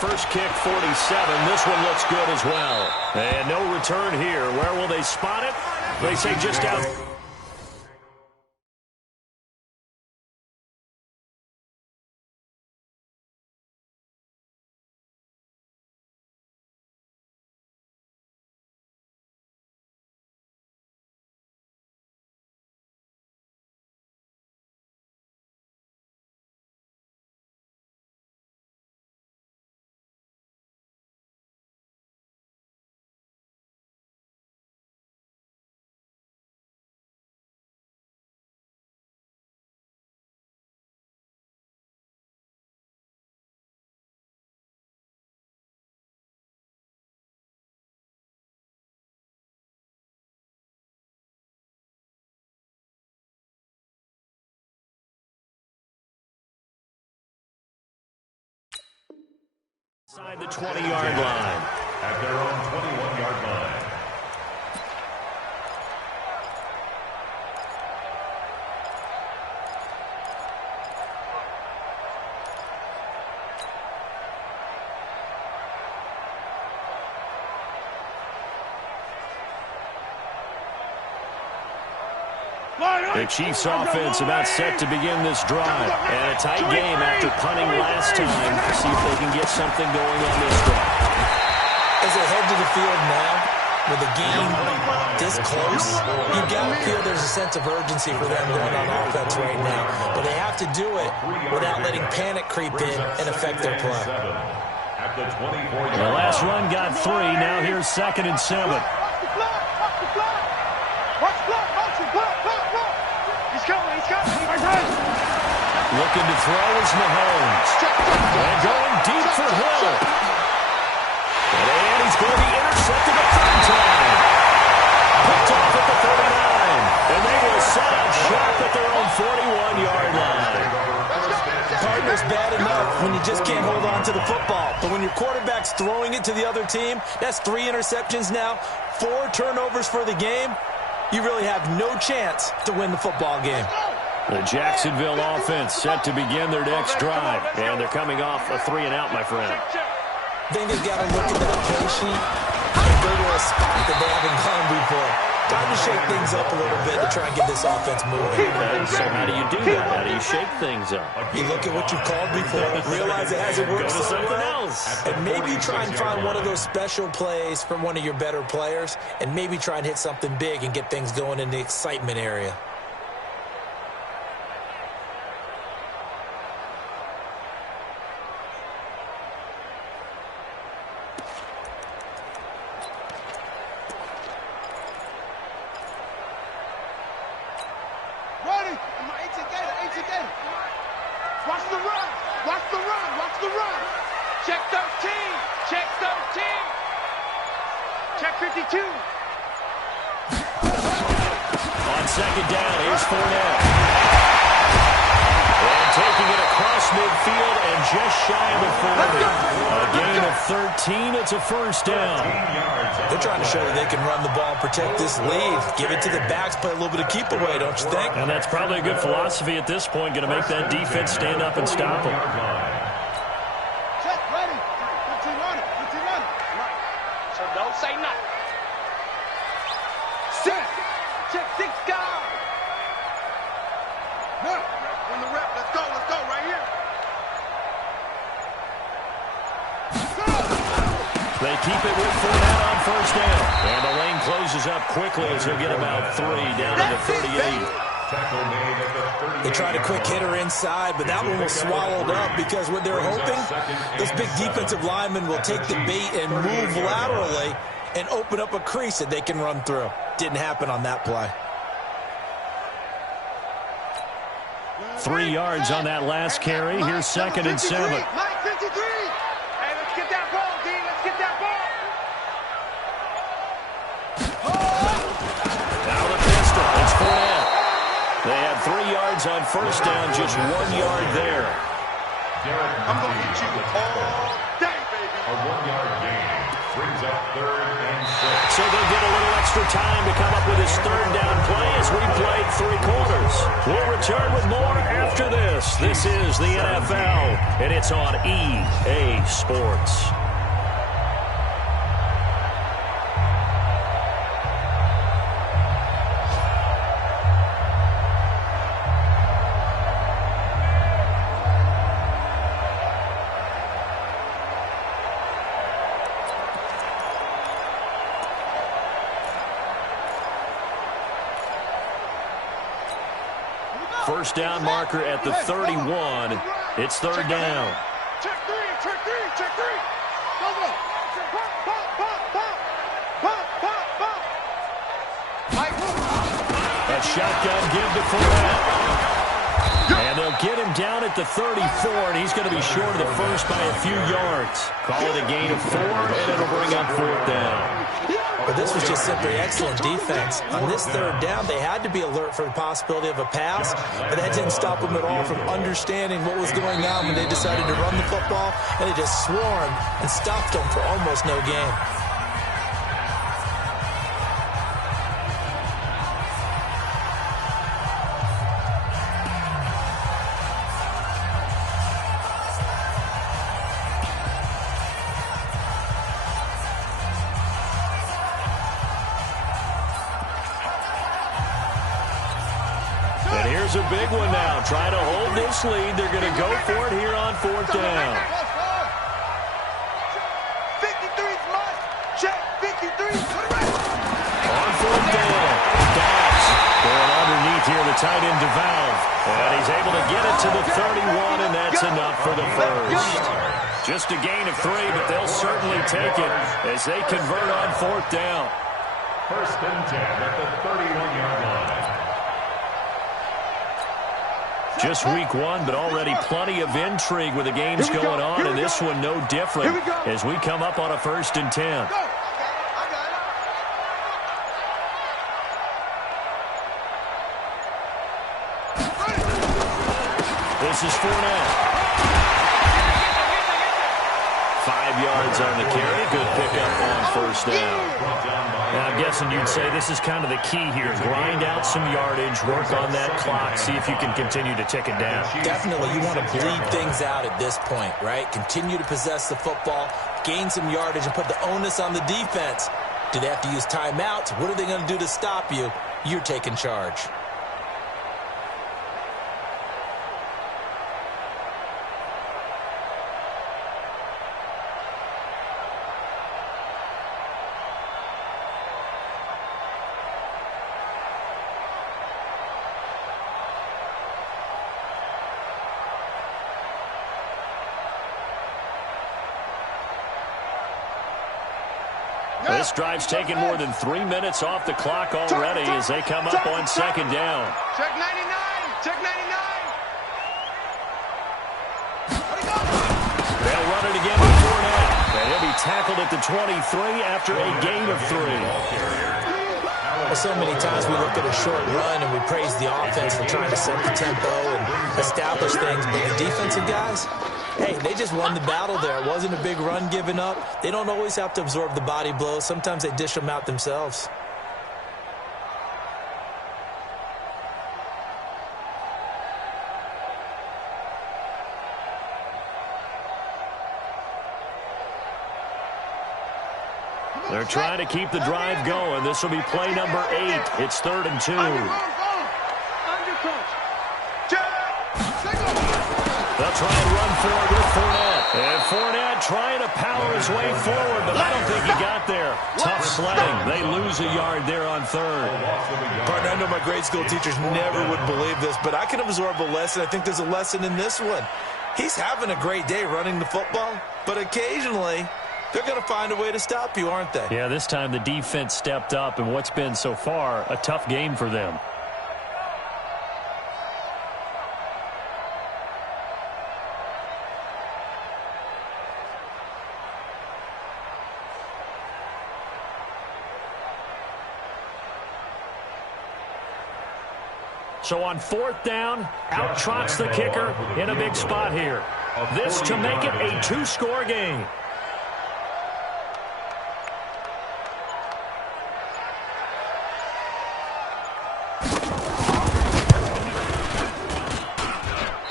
First kick, 47. This one looks good as well. And no return here. Where will they spot it? They say just out. Inside the 20-yard line. At their own 21-yard line. The Chiefs offense about set to begin this drive. And a tight game after punting last time to see if they can get something going on this drive. As they head to the field now, with the game this close, you've got to feel there's a sense of urgency for them going on offense right now. But they have to do it without letting panic creep in and affect their play. The last run got 3. Now here's 2nd and 7. Looking to throw is Mahomes. And going deep for Hill. And he's going to be intercepted a 3rd time. Picked off at the 39. And they will set up shop at their own 41-yard line. Partner's bad enough when you just can't hold on to the football. But when your quarterback's throwing it to the other team, that's 3 interceptions now, 4 turnovers for the game. You really have no chance to win the football game. The Jacksonville offense set to begin their next drive. And they're coming off a 3-and-out, my friend. I think they've got to look at that play sheet and go to a spot that they haven't gone before. Time to shake things up a little bit to try and get this offense moving. So how do you do that? How do you shake things up? You look at what you've called before, realize it hasn't worked Go to so something well, else. and maybe try and find one of those special plays from one of your better players, and maybe try and hit something big and get things going in the excitement area. Watch the run! Watch the run! Watch the run! Check 13! Check 13! Check 52! On 2nd down, here's Fournette. And taking it across midfield and just shy of the 40. A gain of 13. It's a 1st down. They're trying to show that they can run the ball and protect this lead. Give it to the backs, play a little bit of keep away, don't you think? And that's probably a good philosophy at this point. Going to make that defense stand up and stop them. Check, ready. 15 on it. 15 on it. Right. So don't say nothing. Set. Check 6 down. Now, run the rep. Let's go. Let's go. Right here. They keep it with Fournette on 1st down. And the lane closes up quickly as he'll get about 3 down to the 38. They tried a quick hitter inside, but that one was swallowed up because what they're hoping, this big defensive lineman will take the bait and move laterally and open up a crease that they can run through. Didn't happen on that play. 3 yards on that last carry. Here's 2nd and 7. Mike 53. Hey, let's get that ball, D. Let's get that ball. Now the pistol. It's Fournette. They had 3 yards on 1st down, just 1 yard there. I'm going to hit you all day, baby. A 1-yard gain brings up 3rd and 6. So they'll get a little extra time to come up with his 3rd down play as we played 3 quarters. We'll return with more after this. This is the NFL, and it's on EA Sports. First down marker at the 31. It's 3rd down. Check 3. Check 3. Check 3. Go, go. Pop, pop, pop, pop. Pop, pop, pop. Mike. A shotgun give to Fournette. And they'll get him down at the 34, and he's going to be short of the first by a few yards. Call it a gain of 4, and it'll bring up 4th down. But this was just simply excellent defense. On this 3rd down, they had to be alert for the possibility of a pass, but that didn't stop them at all from understanding what was going on when they decided to run the football, and they just swarmed and stopped them for almost no gain. Here's a big one now. Trying to hold this lead. They're going to go for it here on 4th down. 53's must. Check. 53. On 4th down. Dobbs going underneath here, the tight end to Valve. And he's able to get it to the 31, and that's enough for the first. Just a gain of 3, but they'll certainly take it as they convert on 4th down. 1st and 10 at the 31-yard line. Just week 1, but already plenty of intrigue with the games going on, and this one no different as we come up on a 1st and 10. This is Fournette. 5 yards on the carry. Good pickup on 1st down. And I'm guessing you'd say this is kind of the key here. Grind out some yardage, work on that clock, see if you can continue to tick it down. Definitely, you want to bleed things out at this point, right? Continue to possess the football, gain some yardage, and put the onus on the defense. Do they have to use timeouts? What are they going to do to stop you? You're taking charge. This drive's taken more than 3 minutes off the clock already as they come up on 2nd down. Check 99. Check 99. They'll run it again with Fournette. And he'll be tackled at the 23 after a gain of 3. Well, so many times we look at a short run and we praise the offense for trying to set the tempo and establish things, but the defensive guys, hey, they just won the battle there. It wasn't a big run given up. They don't always have to absorb the body blows. Sometimes they dish them out themselves. They're trying to keep the drive going. This will be play number 8. It's 3rd and 2. They'll try and run forward with Fournette. And Fournette trying to power his way forward, but I don't think he got there. Tough sledding. They lose a yard there on 3rd. Partner, I know my grade school teachers never would believe this, but I can absorb a lesson. I think there's a lesson in this one. He's having a great day running the football, but occasionally they're going to find a way to stop you, aren't they? Yeah, this time the defense stepped up in what's been so far a tough game for them. So on 4th down, out trots the kicker in a big spot here. This to make it a 2-score game.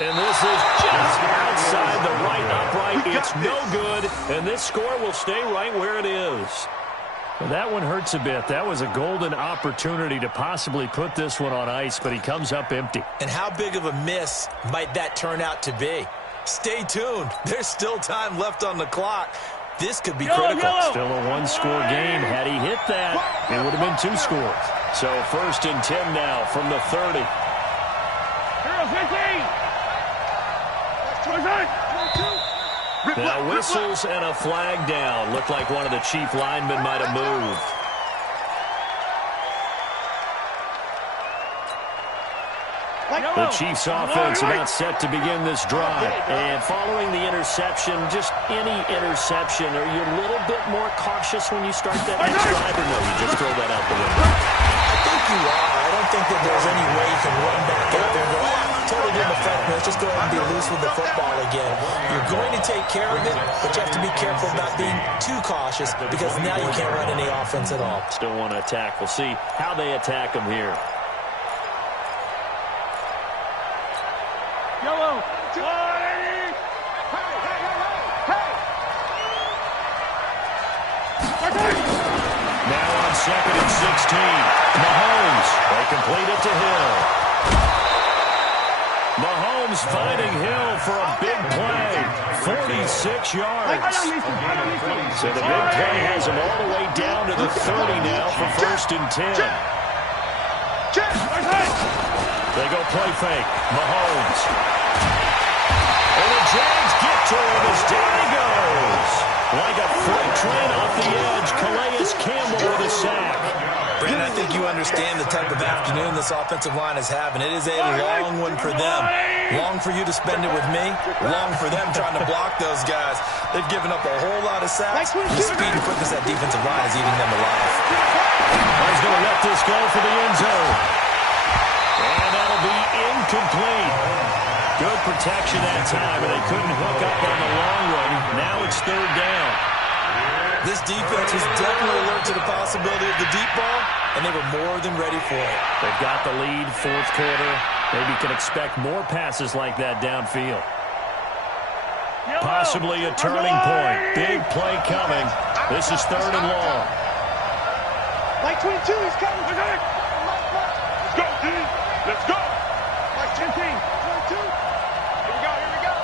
And this is just outside the right upright. It's no good, and this score will stay right where it is. Well, that one hurts a bit. That was a golden opportunity to possibly put this one on ice, but he comes up empty. And how big of a miss might that turn out to be? Stay tuned. There's still time left on the clock. This could be critical. Still a 1-score game. Had he hit that, it would have been 2 scores. So 1st and 10 now from the 30. Now whistles and a flag down. Looked like one of the chief linemen might have moved. The Chiefs offense about set to begin this drive. And following the interception, just any interception, are you a little bit more cautious when you start that next drive, or no, you just throw that out the window? I think you are. I don't think that there's any way you can run back out there and go, totally didn't affect me. Let's just go ahead and be loose with the football again. You're going to take care of it, but you have to be careful about being too cautious because now you can't run any offense at all. Still want to attack. We'll see how they attack them here. Yellow. Now on 2nd and 16. Mahomes. They complete it to Hill. Mahomes finding Hill for a big play. 46 yards. So the big play has him all the way down to the 30 now for 1st and 10. They go play fake. Mahomes. And the Jags get to him as down he goes. Like a freight train off the edge, Calais Campbell with a sack. Brandon, I think you understand the type of afternoon this offensive line is having. It is a long one for them. Long for you to spend it with me. Long for them trying to block those guys. They've given up a whole lot of sacks. The speed and quickness of that defensive line is eating them alive. He's going to let this go for the end zone. And that'll be incomplete. Good protection that time, and they couldn't hook up on the long one. Now it's 3rd down. This defense was definitely alert to the possibility of the deep ball, and they were more than ready for it. They've got the lead, 4th quarter. Maybe can expect more passes like that downfield. Possibly a turning point. Big play coming. This is 3rd and long. Mike 22, he's coming. Let's go, D. Let's go. Mike 10. 22. Here we go.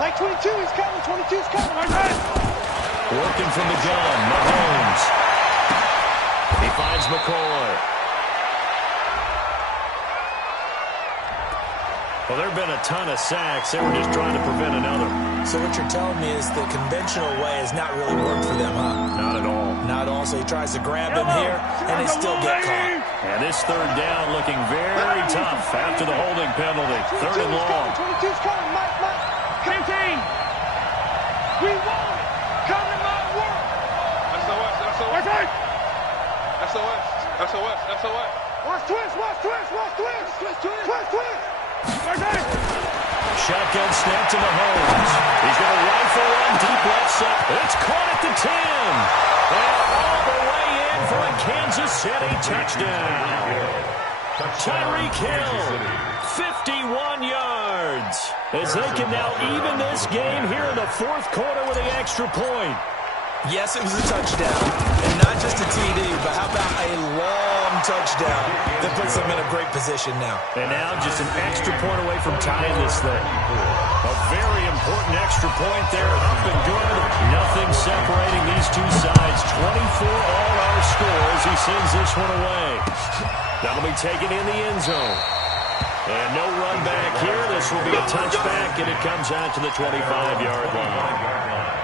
Mike 22, he's coming. 22's coming. Working from the gun, Mahomes. He finds McCoy. Well, there have been a ton of sacks. They were just trying to prevent another. So what you're telling me is the conventional way has not really worked for them, huh? Not at all. Not at all. So he tries to grab him here, and they still get caught. And this 3rd down looking very tough after the holding penalty. 3rd and long. 22's coming. Mike. 15. We won it. Come to my world. SOS. Watch twist. Shotgun snap to Mahomes. He's going to rifle one deep left side. It's caught at the 10. And all the way in for a Kansas City touchdown. Tyreek Hill, 51 yards. As they can now even this game here in the 4th quarter with the extra point. Yes, it was a touchdown, and not just a TD, but how about a long touchdown that puts them in a great position now. And now just an extra point away from tying this thing. A very important extra point there, up and good. Nothing separating these two sides. 24 all our score as he sends this one away. That'll be taken in the end zone. And no run back here. This will be a touchback, and it comes out to the 25-yard line.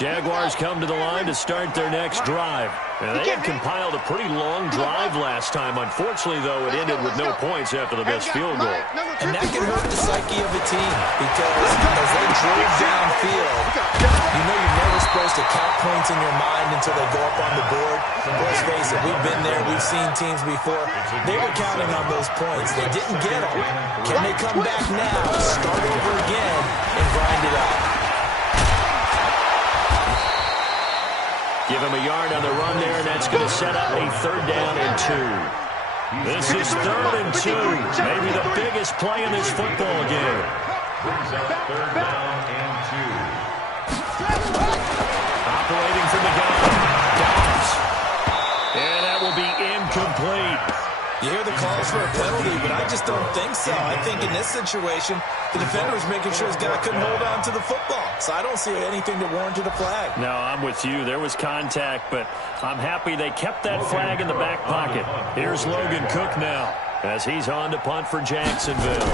Jaguars come to the line to start their next drive. And they had compiled a pretty long drive last time. Unfortunately, though, it ended with no points after the missed field goal. And that can hurt the psyche of a team because as they drove downfield, you know you're never supposed to count points in your mind until they go up on the board. Let's face it, we've been there. We've seen teams before. They were counting on those points. They didn't get them. Can they come back now, start over again, and grind it out? Give him a yard on the run there, and that's going to set up a 3rd down and 2. This is 3rd and 2. Maybe the biggest play in this football game. Brings up 3rd down and 2. Operating from the gun. Dobbs. And that will be incomplete. You hear the calls for a penalty, but I just don't think so. I think in this situation, the defender was making sure his guy couldn't hold on to the football. So I don't see anything that warranted a flag. No, I'm with you. There was contact, but I'm happy they kept that flag in the back pocket. Here's Logan Cook now as he's on to punt for Jacksonville.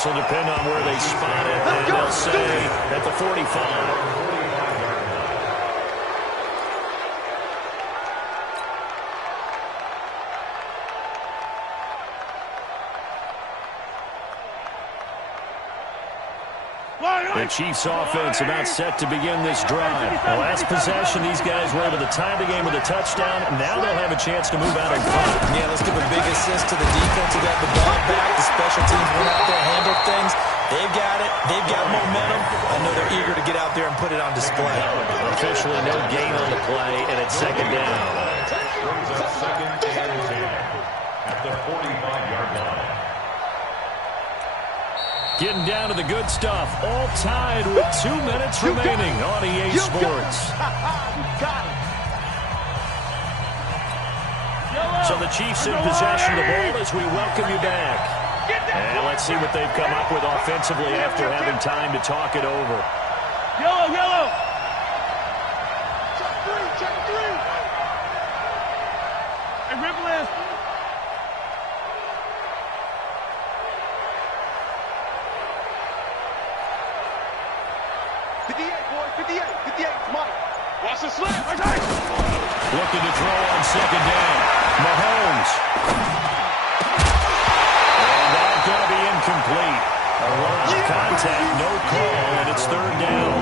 This will depend on where they spot it, and they'll say at the 45. The Chiefs offense about set to begin this drive. The last possession, these guys were able to tie the game with a touchdown. Now they'll have a chance to move out in front. Yeah, let's give a big assist to the defense who got the ball back. The special teams went out there, handled things. They've got it. They've got momentum. I know they're eager to get out there and put it on display. Officially no gain on the play, and it's second down. Brings up second and 10 at the 45-yard line. Getting down to the good stuff. All tied with 2 minutes remaining on EA Sports. So the Chiefs in possession of the ball as we welcome you back. And let's see what they've come up with offensively after having time to talk it over. Yellow, yellow. Check three. Hey, Ripple. 58, boys, 58, 58, come on. Watch the slant, right. Looking to throw on second down. Mahomes. And that's going to be incomplete. A lot of contact, no call, and it's third down.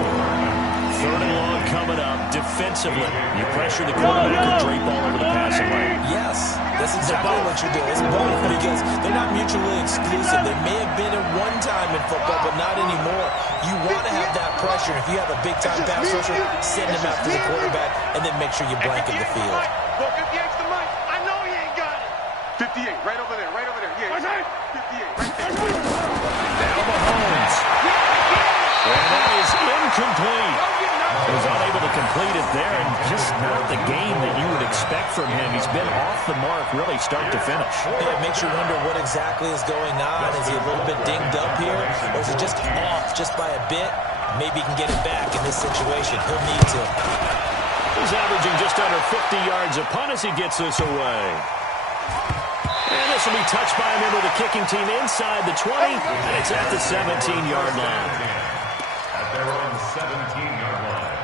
Third and long coming up defensively. You pressure the quarterback and drape all over the passing lane. Yes, that's exactly what you do. It's both because they're not mutually exclusive. They may have been at one time in football, but not anymore. You want to have that pressure. If you have a big-time pass rusher, send him out to the quarterback, and then make sure you blanket the field. Well, 58's the mic. I know he ain't got it. 58, right over there, right over there. Yeah, 58, right there. Now Mahomes. And that is incomplete. He was unable to complete it there, and just not the game that you would expect from him. He's been off the mark really start to finish. Yeah, it makes you wonder what exactly is going on. Is he a little bit dinged up here, or is he just off just by a bit? Maybe he can get it back in this situation. He'll need to. He's averaging just under 50 yards a punt as he gets this away. And this will be touched by a member of the kicking team inside the 20, and it's at the 17-yard line. At their own 17-yard line.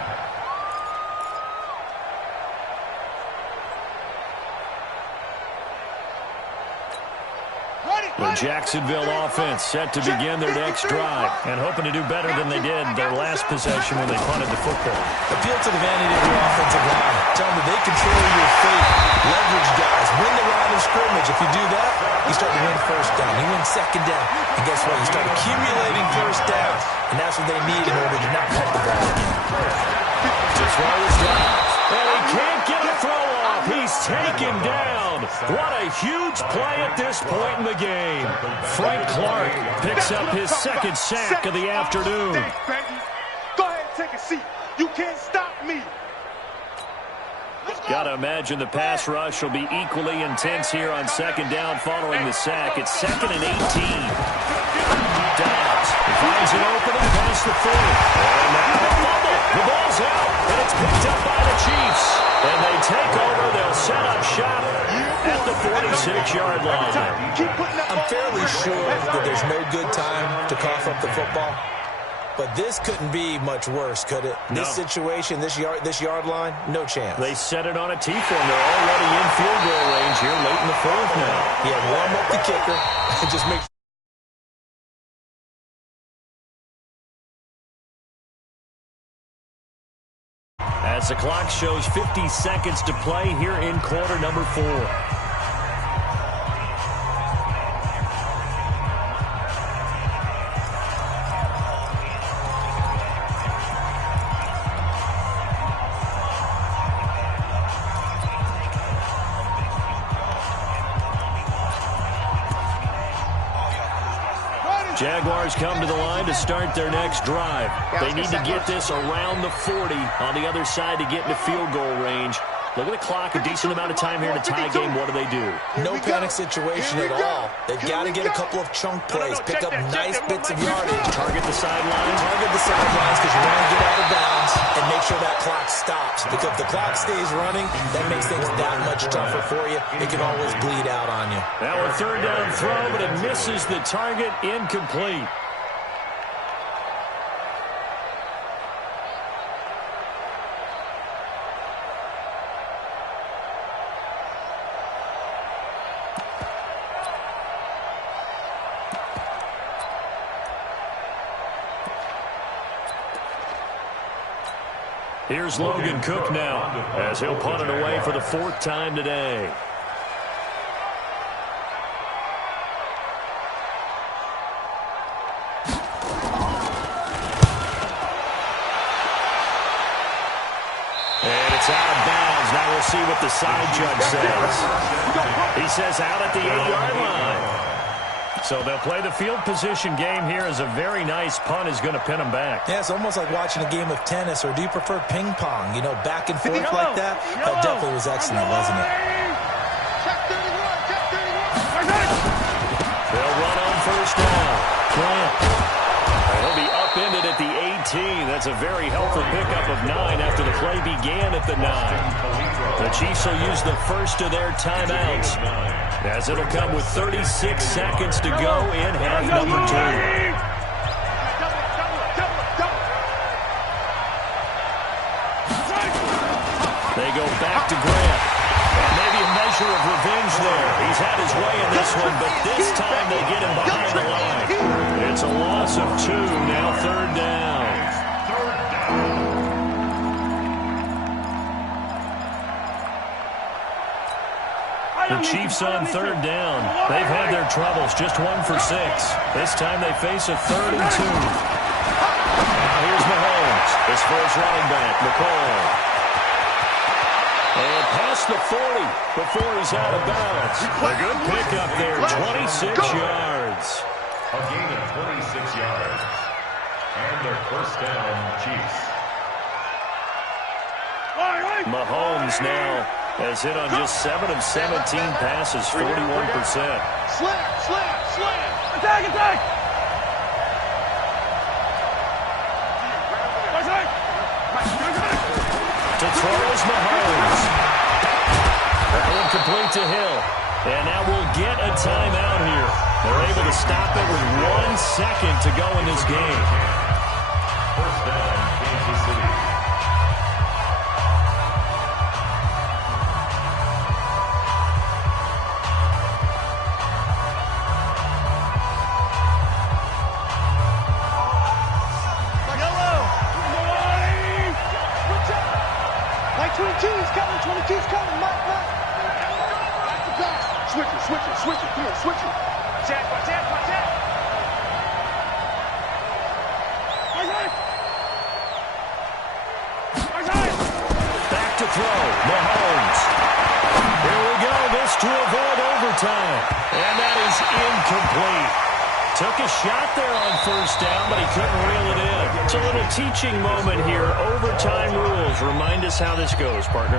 The Jacksonville offense set to begin their next drive and hoping to do better than they did their last possession when they punted the football. Appeal to the vanity of your offensive line. Tell them that they control your fate. Leverage guys. Win the line of scrimmage. If you do that, you start to win first down. You win second down. And guess what? You start accumulating first downs. And that's what they need in order to not cut the ball again. Just roll his drive. And he can't get a throw off. He's taken down. What a huge play at this point in the game. Frank Clark picks up his second sack of the afternoon. Go ahead and take a seat. You can't stop me. Got to imagine the pass rush will be equally intense here on second down following the sack. It's second and 18. Dobbs finds an opening past the 40. And now the fumble. The ball's out, and it's picked up by the Chiefs. And they take over. They'll set up shop at the 46-yard line. I'm fairly sure that there's no good time to cough up the football. But this couldn't be much worse, could it? No. This situation, this yard line, no chance. They set it on a T-form. They're already in field goal range here late in the fourth now. Yeah, warm up the kicker and just make as the clock shows 50 seconds to play here in quarter number 4. Jaguars come to the line to start their next drive. They need to get this around the 40 on the other side to get into field goal range. Look at the clock, a decent amount of time here in a tie game. What do? No panic situation at all. They've got to get a couple of chunk plays, pick up nice bits of yardage. Target the sidelines. Target the sidelines because you want to get out of bounds and make sure that clock stops. Because if the clock stays running, that makes things that much tougher for you. It can always bleed out on you. Now a third down throw, but it misses the target, incomplete. Here's Logan Cook now, as he'll punt it away for the 4th time today. And it's out of bounds. Now we'll see what the side judge says. He says out at the 8-yard line. So they'll play the field position game here as a very nice punt is going to pin them back. Yeah, it's almost like watching a game of tennis, or do you prefer ping pong? You know, back and forth like that? That definitely was excellent, wasn't it? They'll run on first down. Grant. He'll be upended at the 18. That's a very helpful pickup of 9 after the play began at the 9. The Chiefs will use the first of their timeouts, as it'll come with 36 seconds to go in half number 2. They go back to Grant. And maybe a measure of revenge there. He's had his way in this one, but this time they get him behind the line. It's a loss of 2, now 3rd down. The Chiefs on 3rd down. They've had their troubles, just 1 for 6. This time they face a 3rd and 2. Now here's Mahomes. This for his running back, McCoy. And past the 40 before he's out of bounds. A good pickup there, 26 yards. A gain of 26 yards. And their first down, Chiefs. Mahomes now has hit on just 7 of 17 passes, 41%. Slam. Attack. To throw is Mahomes. That one complete to Hill. And now we'll get a timeout here. They're able to stop it with 1 second to go in this game. First down, Kansas City. Like 22, he's coming. 22's coming. Mike. Back to pass. Switch it. Come on, switch it. Jack. Back to throw. Mahomes. Here we go. This to avoid overtime. And that is incomplete. Took a shot there on first down, but he couldn't reel it in. It's a little teaching moment here. Overtime rules. Remind us how this goes, partner.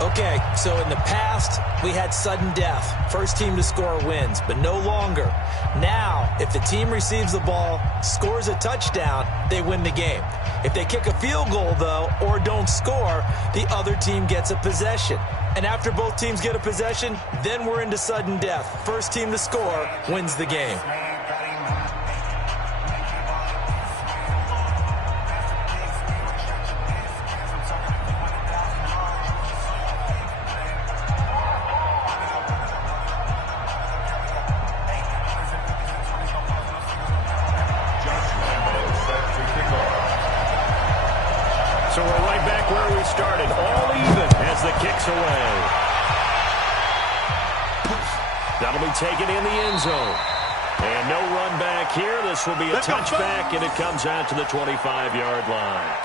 Okay, so in the past, we had sudden death. First team to score wins, but no longer. Now, if the team receives the ball, scores a touchdown, they win the game. If they kick a field goal, though, or don't score, the other team gets a possession. And after both teams get a possession, then we're into sudden death. First team to score wins the game. So we're right back where we started, all even as the kick's away. That'll be taken in the end zone. And no run back here. This will be a touchback, and it comes out to the 25-yard line.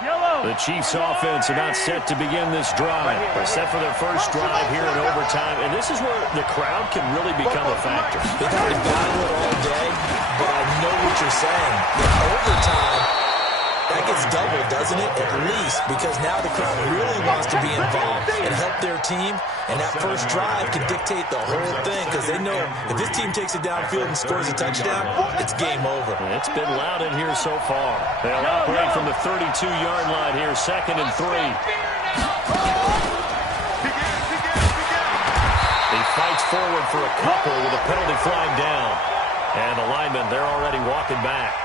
Yellow. The Chiefs offense about set to begin this drive. They're set for their first drive here in overtime, and this is where the crowd can really become a factor. They've had to battle it all day, but I know what you're saying. With overtime, that gets doubled, doesn't it? At least, because now the crowd really wants to be involved and help their team, and that first drive can dictate the whole thing, because they know if this team takes it downfield and scores a touchdown, it's game over. It's been loud in here so far. They'll operate from the 32-yard line here, 2nd and 3. He fights forward for a couple with a penalty flag down. And the linemen, they're already walking back.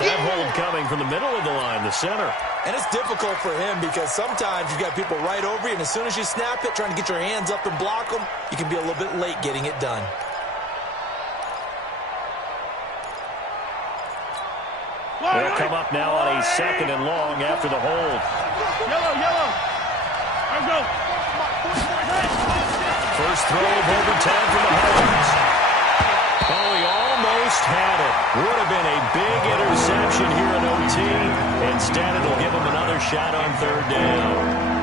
That hold coming from the middle of the line, the center. And it's difficult for him because sometimes you've got people right over you, and as soon as you snap it, trying to get your hands up and block them, you can be a little bit late getting it done. They'll come up now on a 2nd and long after the hold. Yellow. Let's go. First throw of overtime for the Mahomes. Oh, he almost had it. Would have been a big interception here in OT. Instead, it'll give him another shot on 3rd down.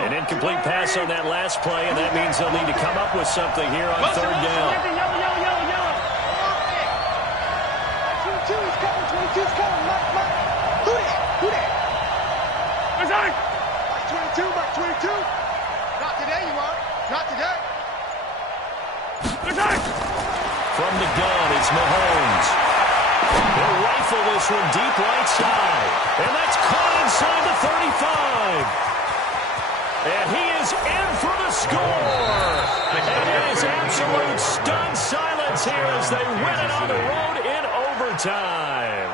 An incomplete pass on that last play, and that means they'll need to come up with something here on 3rd down. Yellow. 22 is coming. 22's coming. Mike. Who that? Mike 22. Not today, you are. Not today. From the gun, it's Mahomes. He'll rifle this one deep right side. And that's caught inside the 35. And he is in for the score. And it is absolute stunned silence here as they win it on the road in overtime.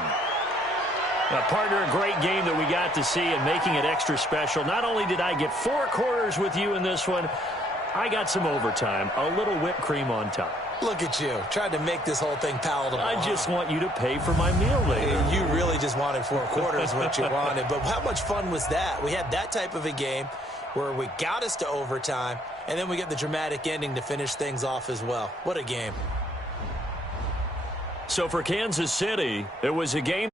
Now, partner, a great game that we got to see and making it extra special. Not only did I get 4 quarters with you in this one, I got some overtime, a little whipped cream on top. Look at you, trying to make this whole thing palatable. I just want you to pay for my meal later. You really just wanted 4 quarters, what you wanted. But how much fun was that? We had that type of a game where we got us to overtime, and then we get the dramatic ending to finish things off as well. What a game. So for Kansas City, it was a game